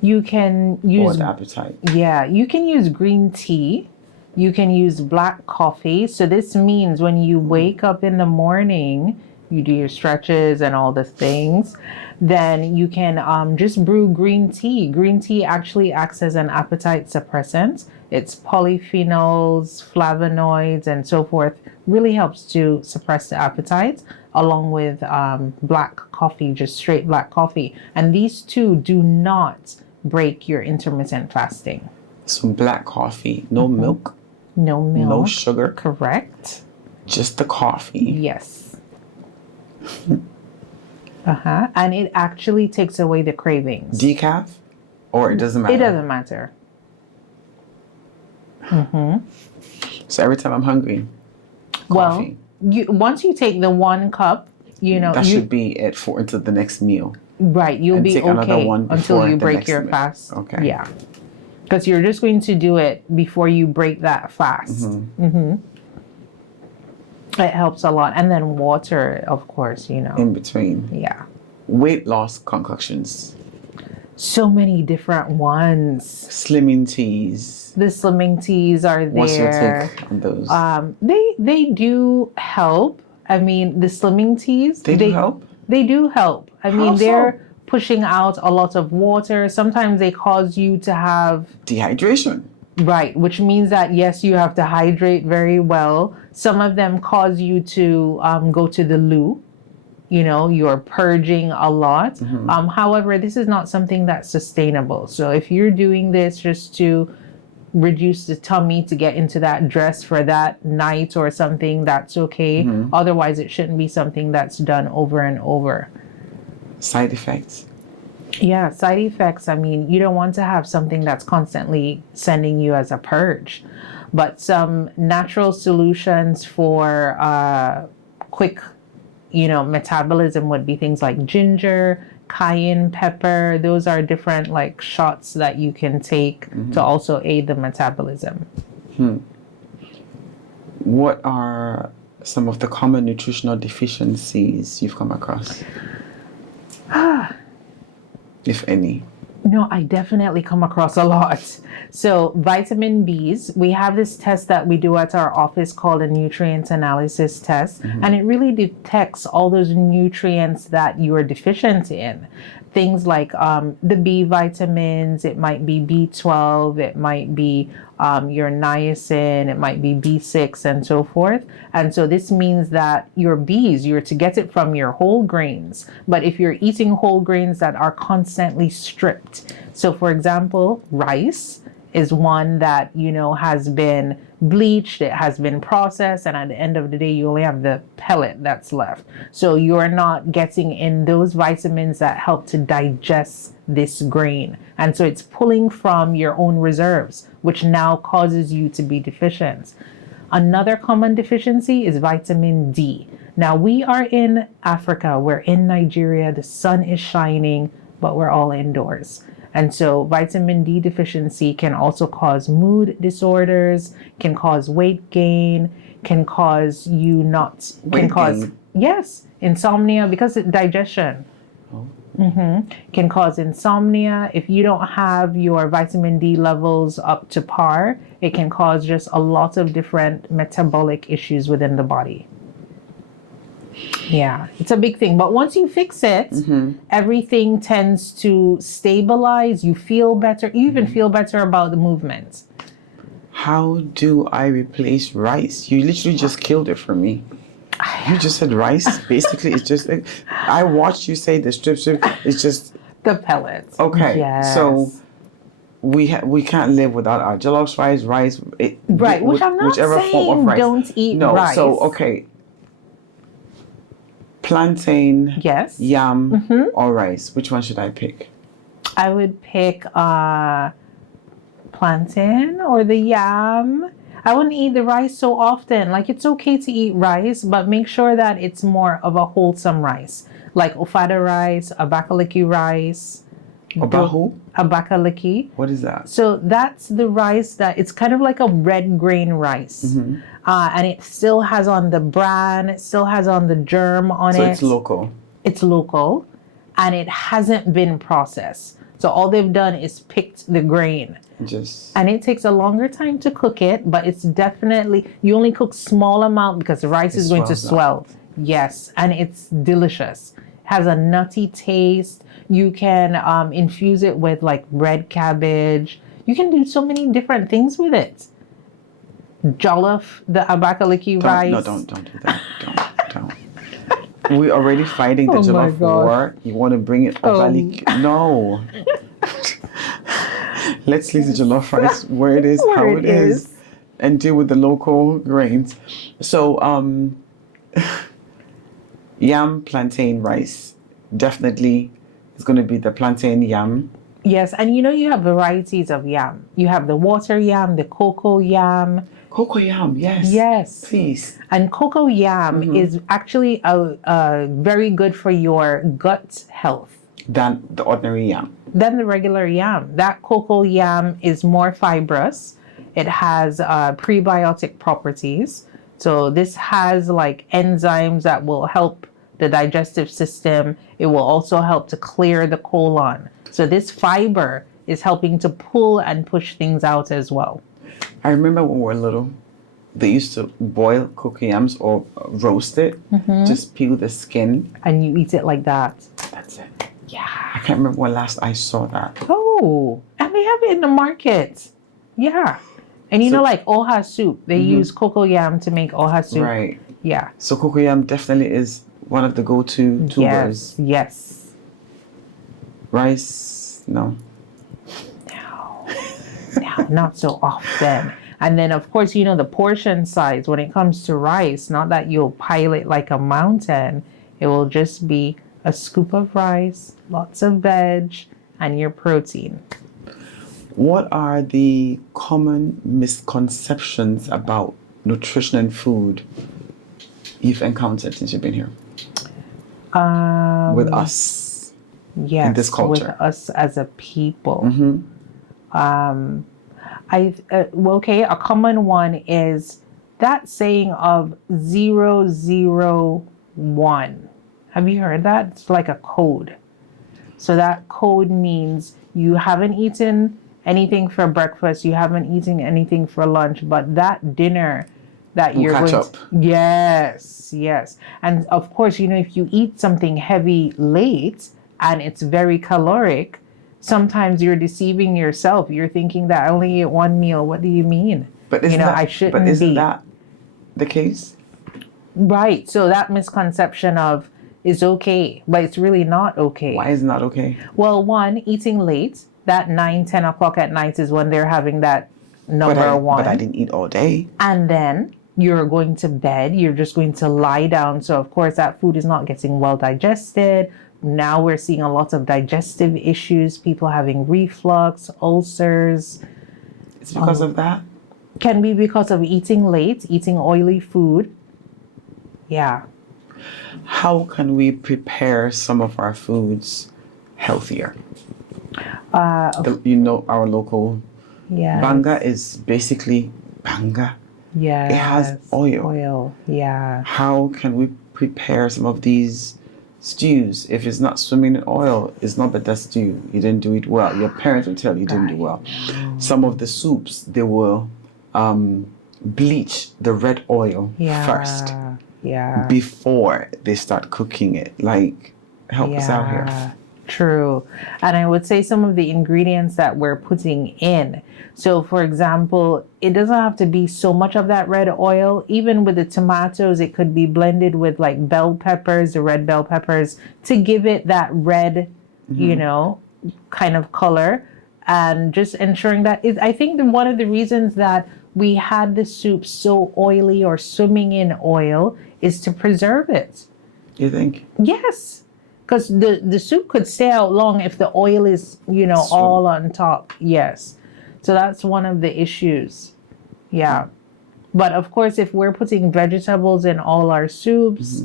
You can or use the appetite? Yeah, you can use green tea. You can use black coffee. So this means when you wake up in the morning, you do your stretches and all the things, then you can just brew green tea. Green tea actually acts as an appetite suppressant. It's polyphenols, flavonoids, and so forth. Really helps to suppress the appetite, along with black coffee, just straight black coffee. And these two do not break your intermittent fasting. So black coffee, no milk, No milk. no sugar, Correct. just the coffee. Yes. And it actually takes away the cravings. Decaf, or it doesn't matter? It doesn't matter. So every time I'm hungry, coffee. Well, once you take the 1 cup, That should be it for until the next meal. right, you'll and be take another okay one until before you the break next your meal. fast. Okay. Yeah. Because you're just going to do it before you break that fast. It helps a lot. And then water, of course, In between. Yeah. Weight loss concoctions. So many different ones. Slimming teas. The slimming teas are there. What's your take on those? They do help. I mean, the slimming teas. They do help? They do help. I mean, How so? they're pushing out a lot of water. Sometimes they cause you to have, Dehydration. right, which means that, yes, you have to hydrate very well. Some of them cause you to go to the loo. You're purging a lot. However, this is not something that's sustainable. So if you're doing this just to reduce the tummy to get into that dress for that night or something, that's okay. Otherwise, it shouldn't be something that's done over and over. Side effects. Yeah, side effects. I mean, you don't want to have something that's constantly sending you as a purge. But some natural solutions for quick, metabolism would be things like ginger, cayenne pepper. Those are different like shots that you can take to also aid the metabolism. What are some of the common nutritional deficiencies you've come across? If any. No, I definitely come across a lot. So vitamin Bs, we have this test that we do at our office called a nutrient analysis test. And it really detects all those nutrients that you are deficient in. Things like the B vitamins, it might be B12, it might be your niacin, it might be B6 and so forth. And so this means that your Bs, you're to get it from your whole grains. But if you're eating whole grains that are constantly stripped, so for example, rice is one that, has been bleached, it has been processed, and at the end of the day, you only have the pellet that's left. So you're not getting in those vitamins that help to digest this grain. And so it's pulling from your own reserves, which now causes you to be deficient. Another common deficiency is vitamin D. Now we are in Africa, we're in Nigeria, the sun is shining, but we're all indoors. And so vitamin D deficiency can also cause mood disorders, can cause weight gain, can cause you not, Weight gain? Yes, insomnia because it's digestion. Can cause insomnia. If you don't have your vitamin D levels up to par, it can cause just a lot of different metabolic issues within the body. Yeah, it's a big thing. But once you fix it, everything tends to stabilize. You feel better. You even feel better about the movement. How do I replace rice? You literally just killed it for me. You just said rice. Basically, it's just like, I watched you say the strip. It's just the pellets. Okay, Yes. so we can't live without our jollof rice, right, which I'm not whichever saying form of rice. Don't eat no, rice. so okay. Plantain, yes, yam, or rice. Which one should I pick? I would pick plantain or the yam. I wouldn't eat the rice so often. Like, it's okay to eat rice, but make sure that it's more of a wholesome rice, like ofada rice, abakaliki rice. Obahu? Abakaliki. What is that? So that's the rice that it's kind of like a red grain rice. And it still has on the bran, it still has on the germ on it. So it's local. It's local, and it hasn't been processed. So all they've done is picked the grain. And it takes a longer time to cook it, but it's definitely, you only cook small amount because the rice is going to swell. Yes, and it's delicious. Has a nutty taste. You can infuse it with like red cabbage. You can do so many different things with it. Jollof, the abakaliki rice. No, don't do that. Don't. We're already fighting the jollof war. You want to bring it No. Let's leave the jollof rice where it is, how it is, and deal with the local grains. So, yam, plantain, rice. Definitely it's going to be the plantain yam. Yes, and you have varieties of yam. You have the water yam, the cocoa yam. Cocoa yam, yes. Yes. Please. And cocoa yam is actually very good for your gut health. Than the ordinary yam. Than the regular yam. That cocoa yam is more fibrous. It has prebiotic properties. So this has like enzymes that will help the digestive system. It will also help to clear the colon. So this fiber is helping to pull and push things out as well. I remember when we were little, they used to boil cocoa yams or roast it, just peel the skin. And you eat it like that. That's it. Yeah. I can't remember when last I saw that. Oh, and they have it in the market. Yeah. And like oha soup, they use cocoa yam to make oha soup. Right. Yeah. So cocoa yam definitely is one of the go-to tubers. Yes. Rice, no. No, not so often. And then, of course, the portion size when it comes to rice, not that you'll pile it like a mountain. It will just be a scoop of rice, lots of veg, and your protein. What are the common misconceptions about nutrition and food you've encountered since you've been here? With us. Yes, in this culture. with us as a people. A common one is that saying of 001. Have you heard that? It's like a code. So that code means you haven't eaten anything for breakfast, you haven't eaten anything for lunch, but that dinner that you're going to... Yes. And of course, if you eat something heavy late and it's very caloric, sometimes you're deceiving yourself. You're thinking that I only ate one meal. What do you mean? But isn't that the case? Right. So that misconception of is okay, but it's really not okay. Why is it not okay? Well, one, eating late, that 9-10 o'clock at night is when they're having that number one. But I didn't eat all day. And then you're going to bed, you're just going to lie down. So of course that food is not getting well digested. Now we're seeing a lot of digestive issues, people having reflux, ulcers. It's because of that? Can be because of eating late, eating oily food. Yeah. How can we prepare some of our foods healthier? Our local banga is basically banga. Yeah. It has oil. Oil, yeah. How can we prepare some of these stews? If it's not swimming in oil, it's not the best stew. You didn't do it well. Your parents will tell you didn't do well. Some of the soups, they will bleach the red oil first. Yeah. before they start cooking it. Like, help us out here. True. And I would say some of the ingredients that we're putting in. So, for example, it doesn't have to be so much of that red oil. Even with the tomatoes, it could be blended with like bell peppers, the red bell peppers, to give it that red, kind of color. And just ensuring that I think one of the reasons that we had the soup so oily or swimming in oil is to preserve it. You think? Yes. Because the soup could stay out long if the oil is, all on top. Yes. So that's one of the issues. Yeah. But of course, if we're putting vegetables in all our soups,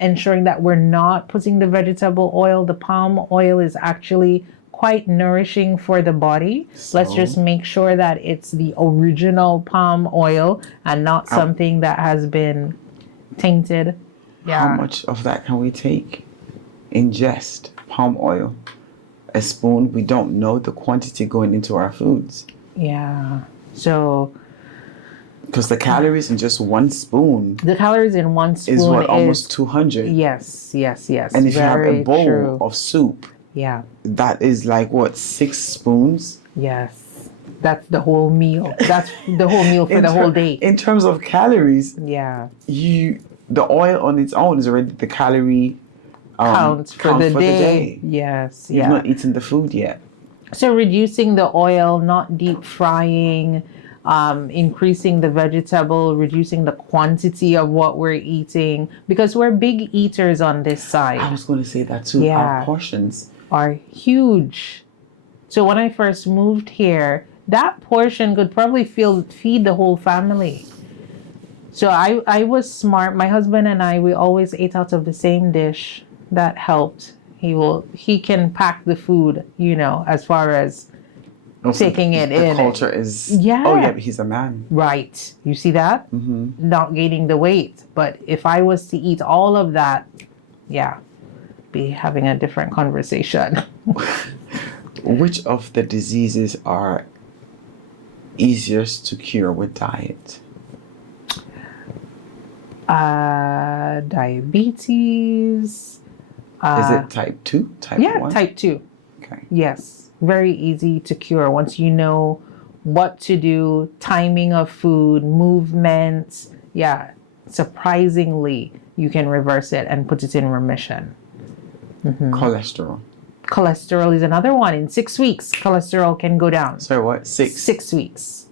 ensuring that we're not putting the vegetable oil, the palm oil is actually quite nourishing for the body. So, let's just make sure that it's the original palm oil and not something that has been tainted. Yeah. How much of that can we take? Ingest palm oil, a spoon. We don't know the quantity going into our foods. Yeah. So, because the calories in just one spoon, the calories in one spoon is what, almost 200. Yes. And if you have a bowl of soup, that is like what, 6 spoons? Yes. That's the whole meal. That's the whole meal for the whole day. In terms of calories, the oil on its own is already the calorie count for the day. Yes. You've not eaten the food yet. So reducing the oil, not deep frying, increasing the vegetable, reducing the quantity of what we're eating, because we're big eaters on this side. I was going to say that too. Our portions are huge. So when I first moved here, that portion could probably feed the whole family. So I was smart. My husband and I, we always ate out of the same dish. That helped. He can pack the food, as far as taking it in. The culture is, oh yeah, but he's a man. Right. You see that? Mm-hmm. Not gaining the weight. But if I was to eat all of that, be having a different conversation. Which of the diseases are easiest to cure with diet? Diabetes. Is it type 2? Type 1? Type 2. Okay. Yes. Very easy to cure once you know what to do, timing of food, movements. Yeah. Surprisingly, you can reverse it and put it in remission. Mm-hmm. Cholesterol. Cholesterol is another one. In 6 weeks, cholesterol can go down. Sorry, what? 6? 6 weeks.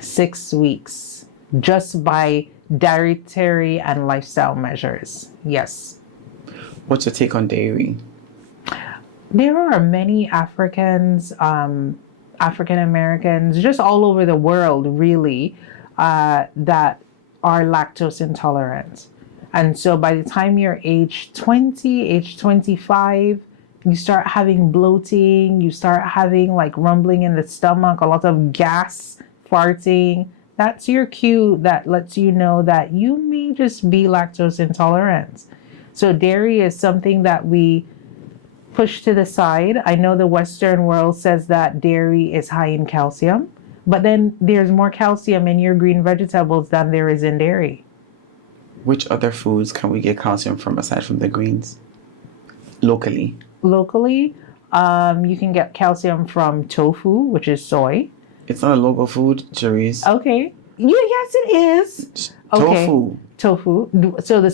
6 weeks. Just by dietary and lifestyle measures. Yes. What's your take on dairy? There are many Africans, African Americans, just all over the world, really, that are lactose intolerant. And so by the time you're age 20, age 25, you start having bloating, you start having like rumbling in the stomach, a lot of gas, farting. That's your cue that lets you know that you may just be lactose intolerant. So dairy is something that we push to the side. I know the Western world says that dairy is high in calcium, but then there's more calcium in your green vegetables than there is in dairy. Which other foods can we get calcium from aside from the greens? Locally, you can get calcium from tofu, which is soy. It's not a local food, Sherese. Okay. Yes, it is. Okay. Tofu. So the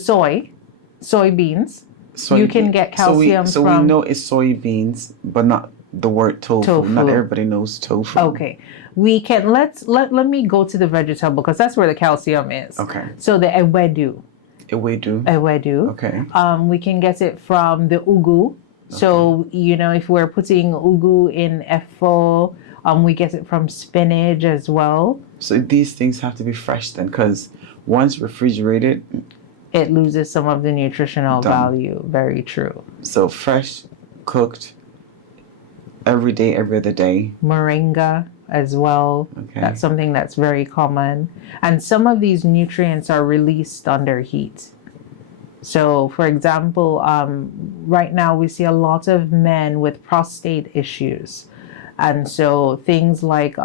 soybeans. You can get calcium from... So we know it's soybeans, but not the word tofu. Not everybody knows tofu. Okay. We can... Let me go to the vegetable, because that's where the calcium is. Okay. So the ewedu. Ewedu. Okay. We can get it from the ugu. So, if we're putting ugu in efo... we get it from spinach as well. So these things have to be fresh then, because once refrigerated, it loses some of the nutritional value. Very true. So fresh, cooked, every day, every other day. Moringa as well. Okay. That's something that's very common. And some of these nutrients are released under heat. So, for example, right now we see a lot of men with prostate issues. And so things like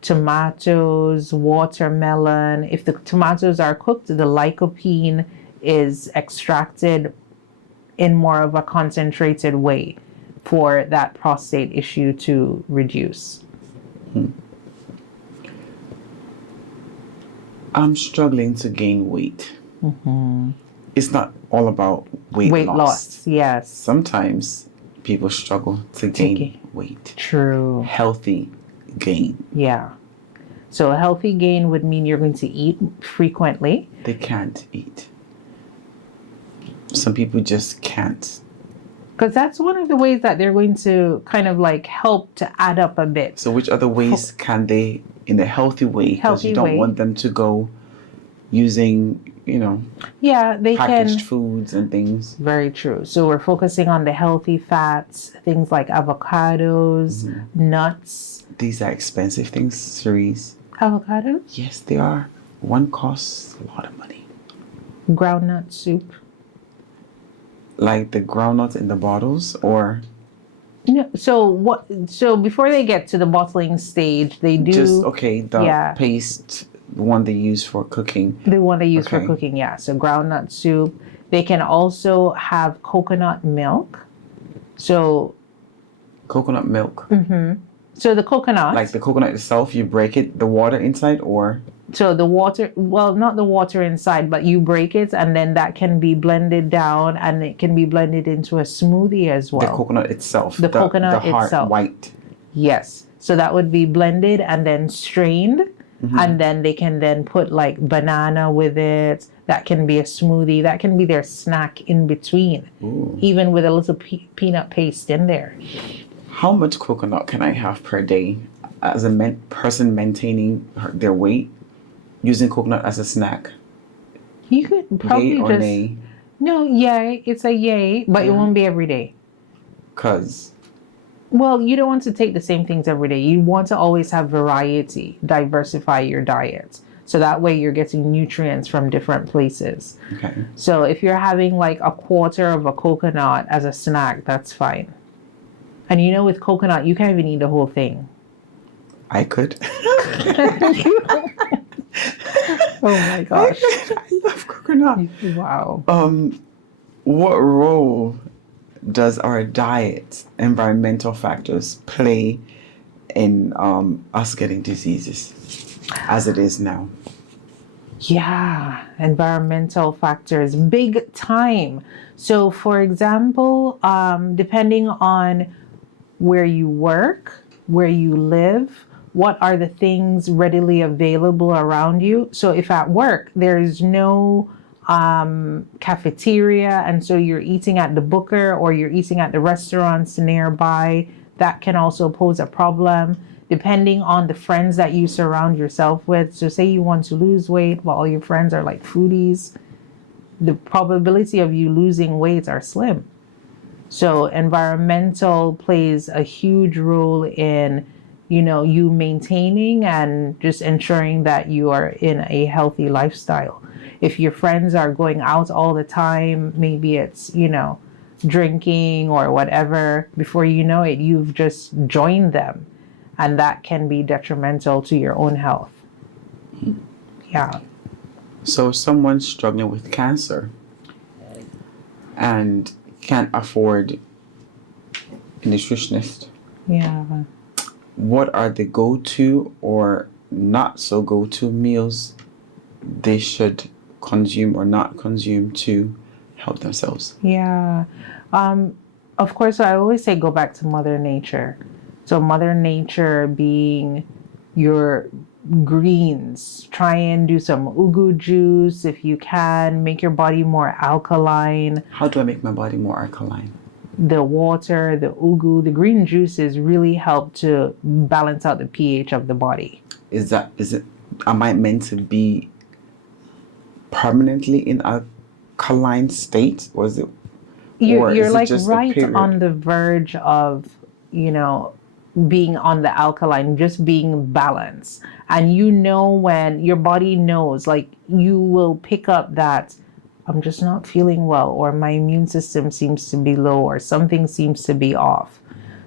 tomatoes, watermelon. If the tomatoes are cooked, the lycopene is extracted in more of a concentrated way for that prostate issue to reduce. I'm struggling to gain weight. It's not all about weight loss. Yes. Sometimes people struggle to gain weight. True. Healthy gain. Yeah. So a healthy gain would mean you're going to eat frequently. They can't eat. Some people just can't. Because that's one of the ways that they're going to kind of like help to add up a bit. So which other ways can they, in a healthy way, because you don't want them to go using, they packaged can. foods and things. Very true. So we're focusing on the healthy fats, things like avocados, nuts. These are expensive things, Sherese. Avocados? Yes, they are. One costs a lot of money. Groundnut soup. Like the groundnuts in the bottles, or No, so before they get to the bottling stage, they do the paste, the one they use for cooking. The one they use for cooking, yeah. So groundnut soup. They can also have coconut milk. So coconut milk. So the coconut, like the coconut itself, you break it, the water inside, or so the water, well, not the water inside, but you break it, and then that can be blended down, and it can be blended into a smoothie as well. The coconut itself. The coconut the hard itself. White. Yes. So that would be blended and then strained, and then they can then put like banana with it. That can be a smoothie. That can be their snack in between, even with a little peanut paste in there. How much coconut can I have per day as a person maintaining their weight using coconut as a snack? You could probably yay or nay? No, yay. It's a yay, but it won't be every day. Because? Well, you don't want to take the same things every day. You want to always have variety, diversify your diet. So that way you're getting nutrients from different places. Okay. So if you're having like a quarter of a coconut as a snack, that's fine. And with coconut, you can't even eat the whole thing. I could. Oh my gosh. I love coconut. Wow. What role does our diet, environmental factors play in us getting diseases as it is now? Yeah, environmental factors, big time. So for example, depending on where you work, where you live, what are the things readily available around you? So if at work there's no cafeteria, and so you're eating at the Booker or you're eating at the restaurants nearby, that can also pose a problem. Depending on the friends that you surround yourself with. So say you want to lose weight, but all your friends are like foodies, the probability of you losing weight are slim. So environmental plays a huge role in, you maintaining and just ensuring that you are in a healthy lifestyle. If your friends are going out all the time, maybe it's, drinking or whatever, before you know it, you've just joined them. And that can be detrimental to your own health. Yeah. So someone struggling with cancer and can't afford a nutritionist. Yeah. What are the go-to or not so go-to meals they should consume or not consume to help themselves? Yeah. Of course, I always say go back to Mother Nature. So Mother Nature being your greens. Try and do some ugu juice if you can. Make your body more alkaline. How do I make my body more alkaline? The water, the ugu, the green juices really help to balance out the pH of the body. Am I meant to be permanently in alkaline state? Or is it? You're like right on the verge of, being on the alkaline, just being balanced. And when your body knows, like you will pick up that I'm just not feeling well, or my immune system seems to be low, or something seems to be off.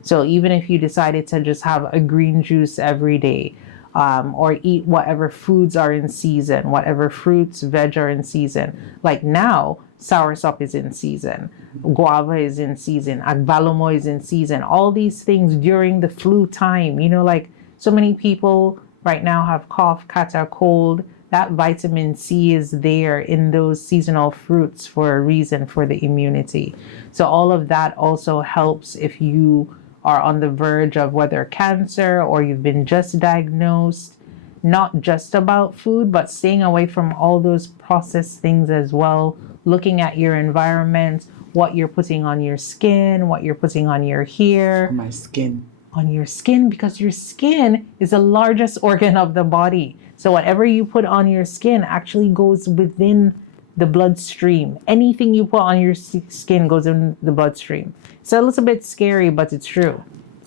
So even if you decided to just have a green juice every day, or eat whatever foods are in season, whatever fruits, veg are in season. Like now, soursop is in season, guava is in season, agbaluma is in season. All these things during the flu time, like so many people right now have cough, catarrh, cold. That vitamin C is there in those seasonal fruits for a reason, for the immunity. So all of that also helps if you are on the verge of whether cancer or you've been just diagnosed, not just about food, but staying away from all those processed things as well, looking at your environment, what you're putting on your skin, what you're putting on your hair. My skin. On your skin, because your skin is the largest organ of the body. So whatever you put on your skin actually goes within the bloodstream. Anything you put on your skin goes in the bloodstream. So a little bit scary, but it's true.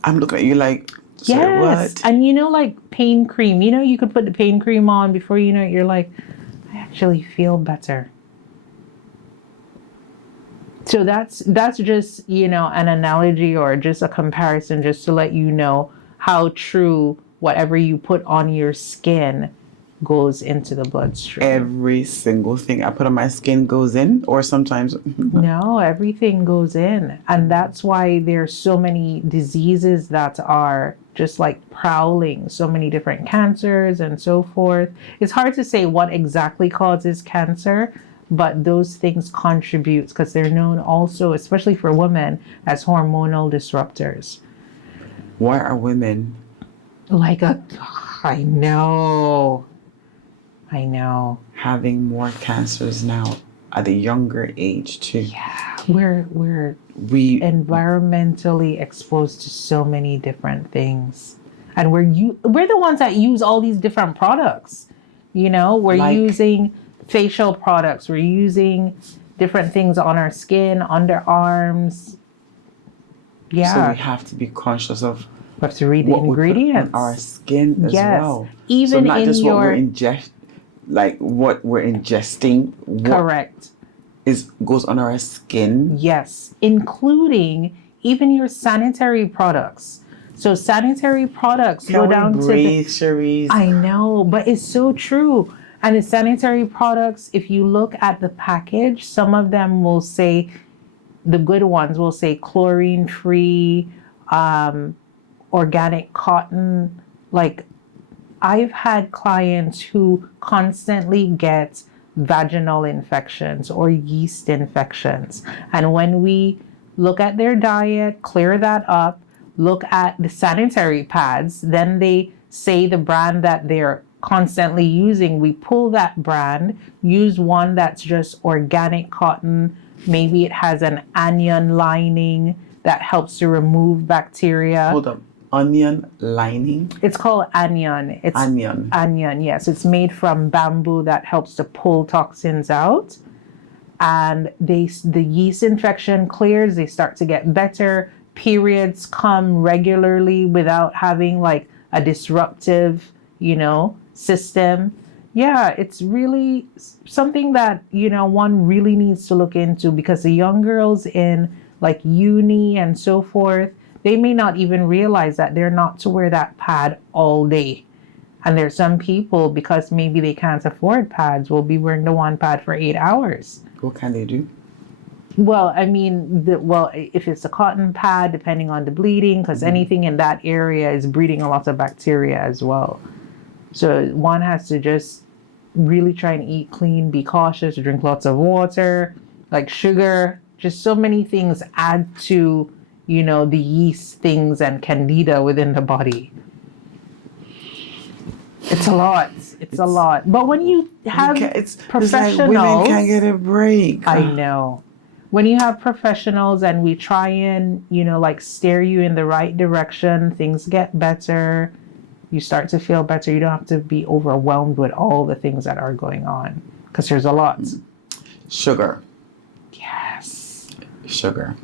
I'm looking at you like, sorry, yes. what? And like pain cream, you could put the pain cream on before you know it, you're like, I actually feel better. So that's just, an analogy or just a comparison just to let you know how true whatever you put on your skin goes into the bloodstream. Every single thing I put on my skin goes in, or sometimes no, everything goes in. And that's why there's so many diseases that are just like prowling, so many different cancers and so forth. It's hard to say what exactly causes cancer, but those things contribute because they're known also, especially for women, as hormonal disruptors. Why are women I know having more cancers now at a younger age too? Yeah, we're environmentally exposed to so many different things, and we're the ones that use all these different products. We're using facial products, we're using different things on our skin, underarms. Yeah, so we have to be conscious of. We have to read the ingredients on our skin as well. Even so not in just your... what we're ingesting. Correct. Goes on our skin. Yes, including even your sanitary products. So sanitary products go down to Sherese? I know, but it's so true. And the sanitary products, if you look at the package, some of them will say, the good ones will say chlorine-free, organic cotton. Like, I've had clients who constantly get vaginal infections or yeast infections. And when we look at their diet, clear that up, look at the sanitary pads, then they say the brand that they're constantly using, we pull that brand, use one that's just organic cotton. Maybe it has an onion lining that helps to remove bacteria. Hold up. Onion lining? It's called onion. It's onion. Onion, yes. It's made from bamboo that helps to pull toxins out. And the yeast infection clears. They start to get better. Periods come regularly without having like a disruptive, system. Yeah, it's really something that, one really needs to look into, because the young girls in like uni and so forth, they may not even realize that they're not to wear that pad all day. And there's some people, because maybe they can't afford pads, will be wearing the one pad for 8 hours. What can they do? Well, I mean, if it's a cotton pad, depending on the bleeding, because anything in that area is breeding a lot of bacteria as well. So one has to just really try and eat clean, be cautious, drink lots of water, like sugar, just so many things add to, the yeast things and candida within the body. It's a lot. It's a lot. But when you have professionals... It's like women can't get a break. I know. When you have professionals and we try and, steer you in the right direction, things get better. You start to feel better. You don't have to be overwhelmed with all the things that are going on, because there's a lot. Sugar. Yes. Sugar.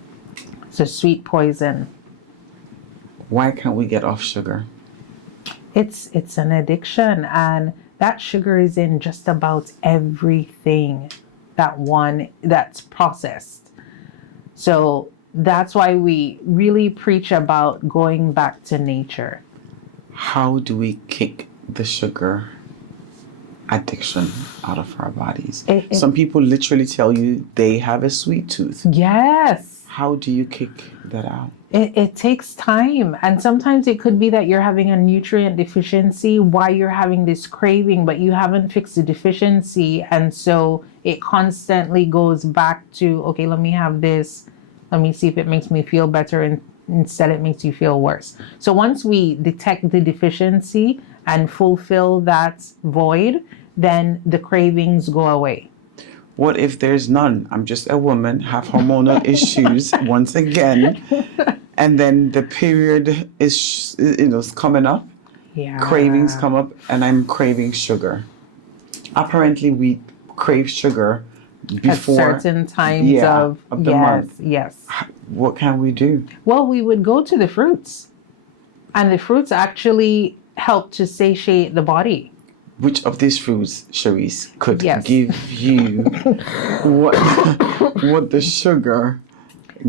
It's a sweet poison. Why can't we get off sugar? It's an addiction, and that sugar is in just about everything that's processed. So that's why we really preach about going back to nature. How do we kick the sugar addiction out of our bodies? It- Some people literally tell you they have a sweet tooth. Yes. How do you kick that out? It takes time. And sometimes it could be that you're having a nutrient deficiency while you're having this craving, but you haven't fixed the deficiency. And so it constantly goes back to, okay, let me have this. Let me see if it makes me feel better. And instead, it makes you feel worse. So once we detect the deficiency and fulfill that void, then the cravings go away. What if there's none? I'm just a woman, have hormonal issues once again, and then the period is coming up, Yeah. cravings come up, and I'm craving sugar. Apparently, we crave sugar before At certain times of the yes, month. yes. What can we do? Well, we would go to the fruits, and the fruits actually help to satiate the body. Which of these foods, Sherese, could Yes. give you what the sugar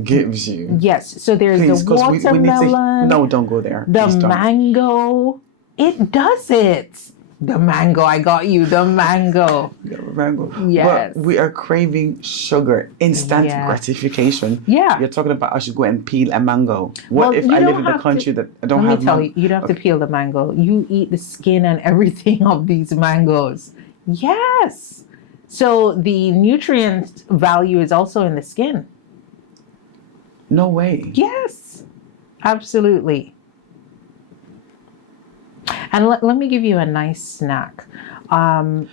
gives you? Yes. So there's Please, the 'cause we need to. watermelon, No, don't go there. the Please don't. mango. It does it. The mango. I got you. The mango. Mango. Yes. But we are craving sugar, instant Yeah. gratification. Yeah. You're talking about I should go and peel a mango. What Well, if you I live don't in a have country to- that I don't Let have me tell mango? you, you don't have to peel the mango. You eat the skin and everything of these mangoes. Yes. So the nutrient value is also in the skin. No way. Yes, absolutely. And let me give you a nice snack.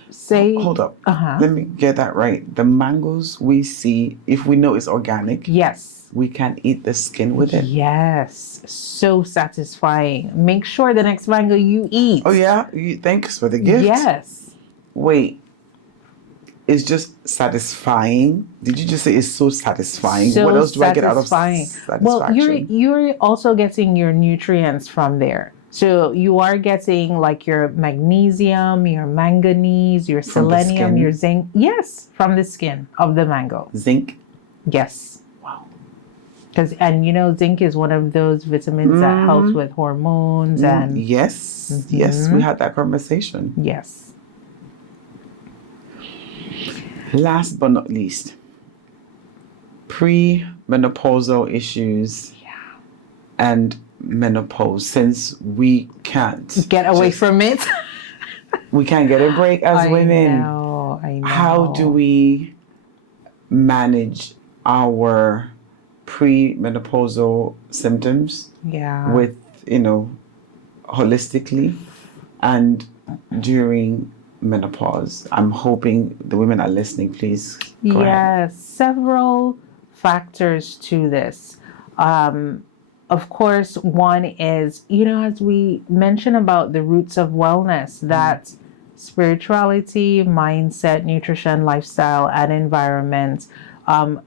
Say, Hold up. Uh-huh. Let me get that right. The mangoes we see, if we know it's organic, yes, we can eat the skin with it. yes, so satisfying. Make sure the next mango you eat. Oh yeah, thanks for the gift. Yes. Wait, it's just satisfying. Did you just say it's so satisfying? So what else do I get out of satisfying. satisfaction? Well, you're also getting your nutrients from there. So you are getting like your magnesium, your manganese, your From the selenium, skin? your zinc. Yes, from the skin of the mango. Zinc. Yes. Wow. And zinc is one of those vitamins that helps with hormones and Yes, yes, we had that conversation. yes. Last but not least, pre-menopausal issues and menopause. Since we can't Get away from it. we can't get a break as women. I know. How do we manage our pre-menopausal symptoms Yeah. with holistically and during menopause? I'm hoping the women are listening. Please go ahead. Yes, several factors to this. Of course, one is, as we mentioned about the roots of wellness, that spirituality, mindset, nutrition, lifestyle, and environment.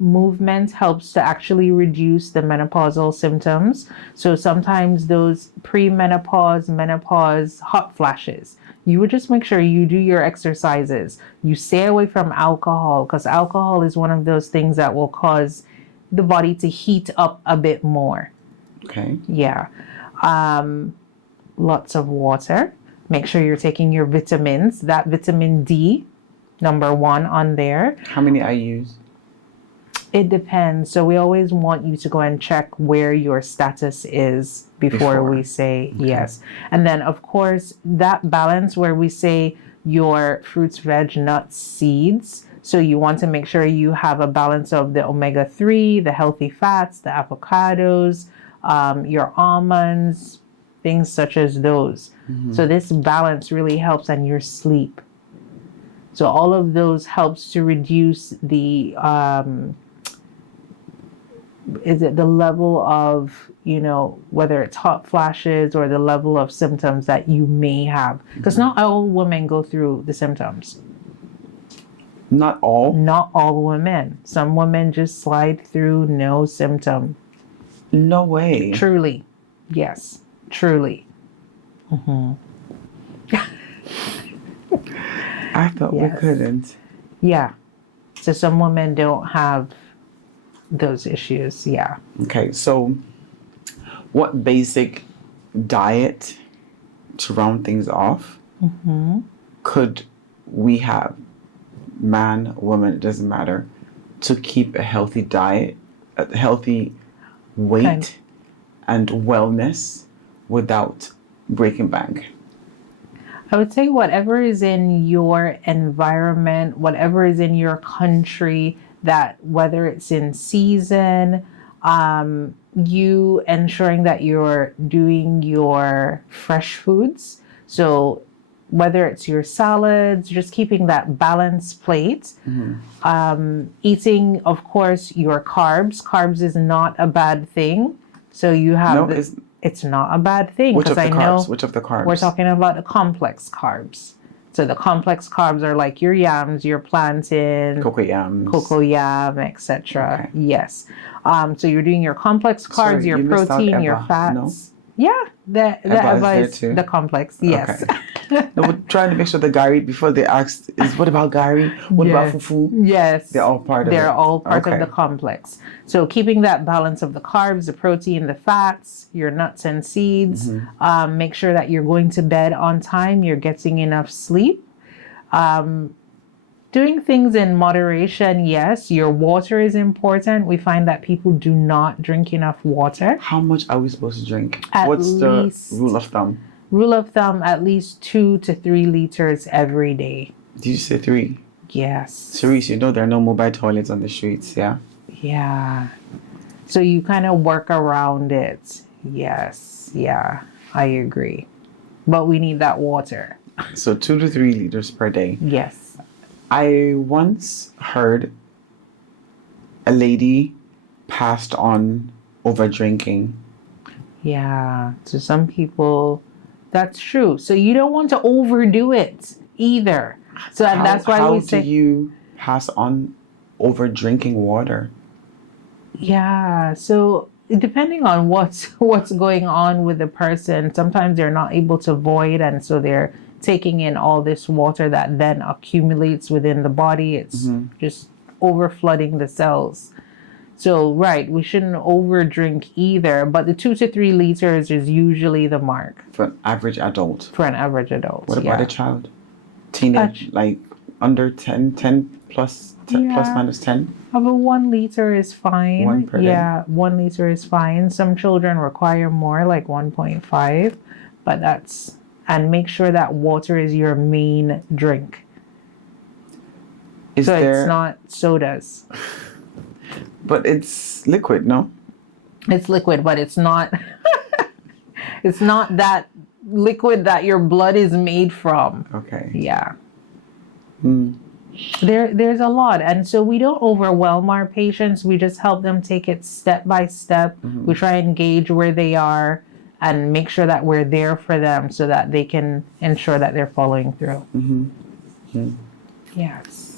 Movement helps to actually reduce the menopausal symptoms. So sometimes those pre-menopause, menopause hot flashes, you would just make sure you do your exercises. You stay away from alcohol, because alcohol is one of those things that will cause the body to heat up a bit more. Okay. Yeah. Lots of water. Make sure you're taking your vitamins. That vitamin D, number 1 on there. How many I use? It depends. So we always want you to go and check where your status is before we say yes. And then, of course, that balance where we say your fruits, veg, nuts, seeds. So you want to make sure you have a balance of the omega-3, the healthy fats, the avocados, your almonds, things such as those. So this balance really helps, and your sleep. So all of those helps to reduce the the level of, whether it's hot flashes or the level of symptoms that you may have. Because not all women go through the symptoms. Not all. Not all women. Some women just slide through no symptom. No way. Truly. Yes. Truly. I thought we Yes. couldn't. Yeah. So some women don't have those issues. Yeah. Okay, so what basic diet, to round things off, could we have, man, woman, it doesn't matter, to keep a healthy diet, a healthy weight and wellness without breaking bank? I would say whatever is in your environment, whatever is in your country, that whether it's in season, you ensuring that you're doing your fresh foods. So whether it's your salads, just keeping that balanced plate. Eating, of course, your carbs. Carbs is not a bad thing. So you have it's not a bad thing, because I know which of the carbs we're talking about the complex carbs. So the complex carbs are like your yams, your plantain, cocoa yam, etc. Okay. Yes. So you're doing your complex carbs, Sorry, your you missed out protein, your Eba. fats. No? Yeah, the Eba is there Eba is too? the complex. Yes. Okay. No, we're trying to make sure the Gary, before they asked, is what about Gary? What about fufu? Yes. They're all part of it. They're all part of Okay. the complex. So keeping that balance of the carbs, the protein, the fats, your nuts and seeds. Make sure that you're going to bed on time. You're getting enough sleep. Doing things in moderation, yes. Your water is important. We find that people do not drink enough water. How much are we supposed to drink? At What's least- the rule of thumb? Rule of thumb, at least 2 to 3 liters every day. Did you say 3? Yes. Sherese, you know there are no mobile toilets on the streets, yeah? Yeah. So you kind of work around it. Yes. Yeah, I agree. But we need that water. So 2 to 3 liters per day. Yes. I once heard a lady passed on over drinking. Yeah. So some people, that's true. So you don't want to overdo it either. So and that's why we say, how do you pass on over drinking water? yeah. So depending on what's going on with the person, sometimes they're not able to void, and so they're taking in all this water that then accumulates within the body. It's just over flooding the cells. So right, we shouldn't over drink either, but the 2 to 3 liters is usually the mark For an average adult. for an average adult. What about a child? Teenage, like under 10 plus, plus minus 10? About 1 liter is fine. 1 per day? Yeah, 1 liter is fine. Some children require more, like 1.5, but that's, and make sure that water is your main drink. Is So there, it's not sodas. but it's liquid, no? It's liquid, but it's not it's not that liquid that your blood is made from. Okay. Yeah. There's a lot, and so we don't overwhelm our patients. We just help them take it step by step. We try and gauge where they are and make sure that we're there for them so that they can ensure that they're following through. Yes.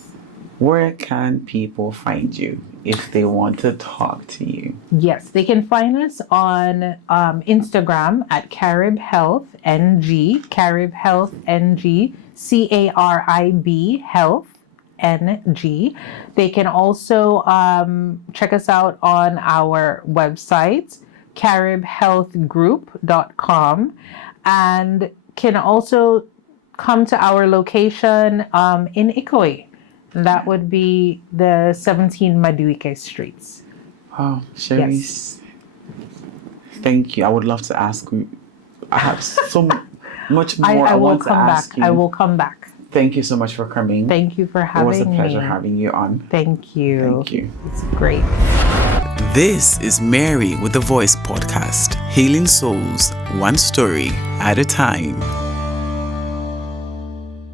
Where can people find you if they want to talk to you? Yes, they can find us on Instagram at Carib Health NG, Carib Health NG, CARIB Health NG. They can also check us out on our website, caribhealthgroup.com, and can also come to our location in Ikoyi. That would be the 17 Maduike Streets. Oh, Sherese, thank you. I would love to ask you. I have so much more I will want to come ask back. you. I will come back. Thank you so much for coming. Thank you for having me. It was a pleasure having you on. Thank you. Thank you. It's great. This is Mary with the Voice podcast, healing souls one story at a time.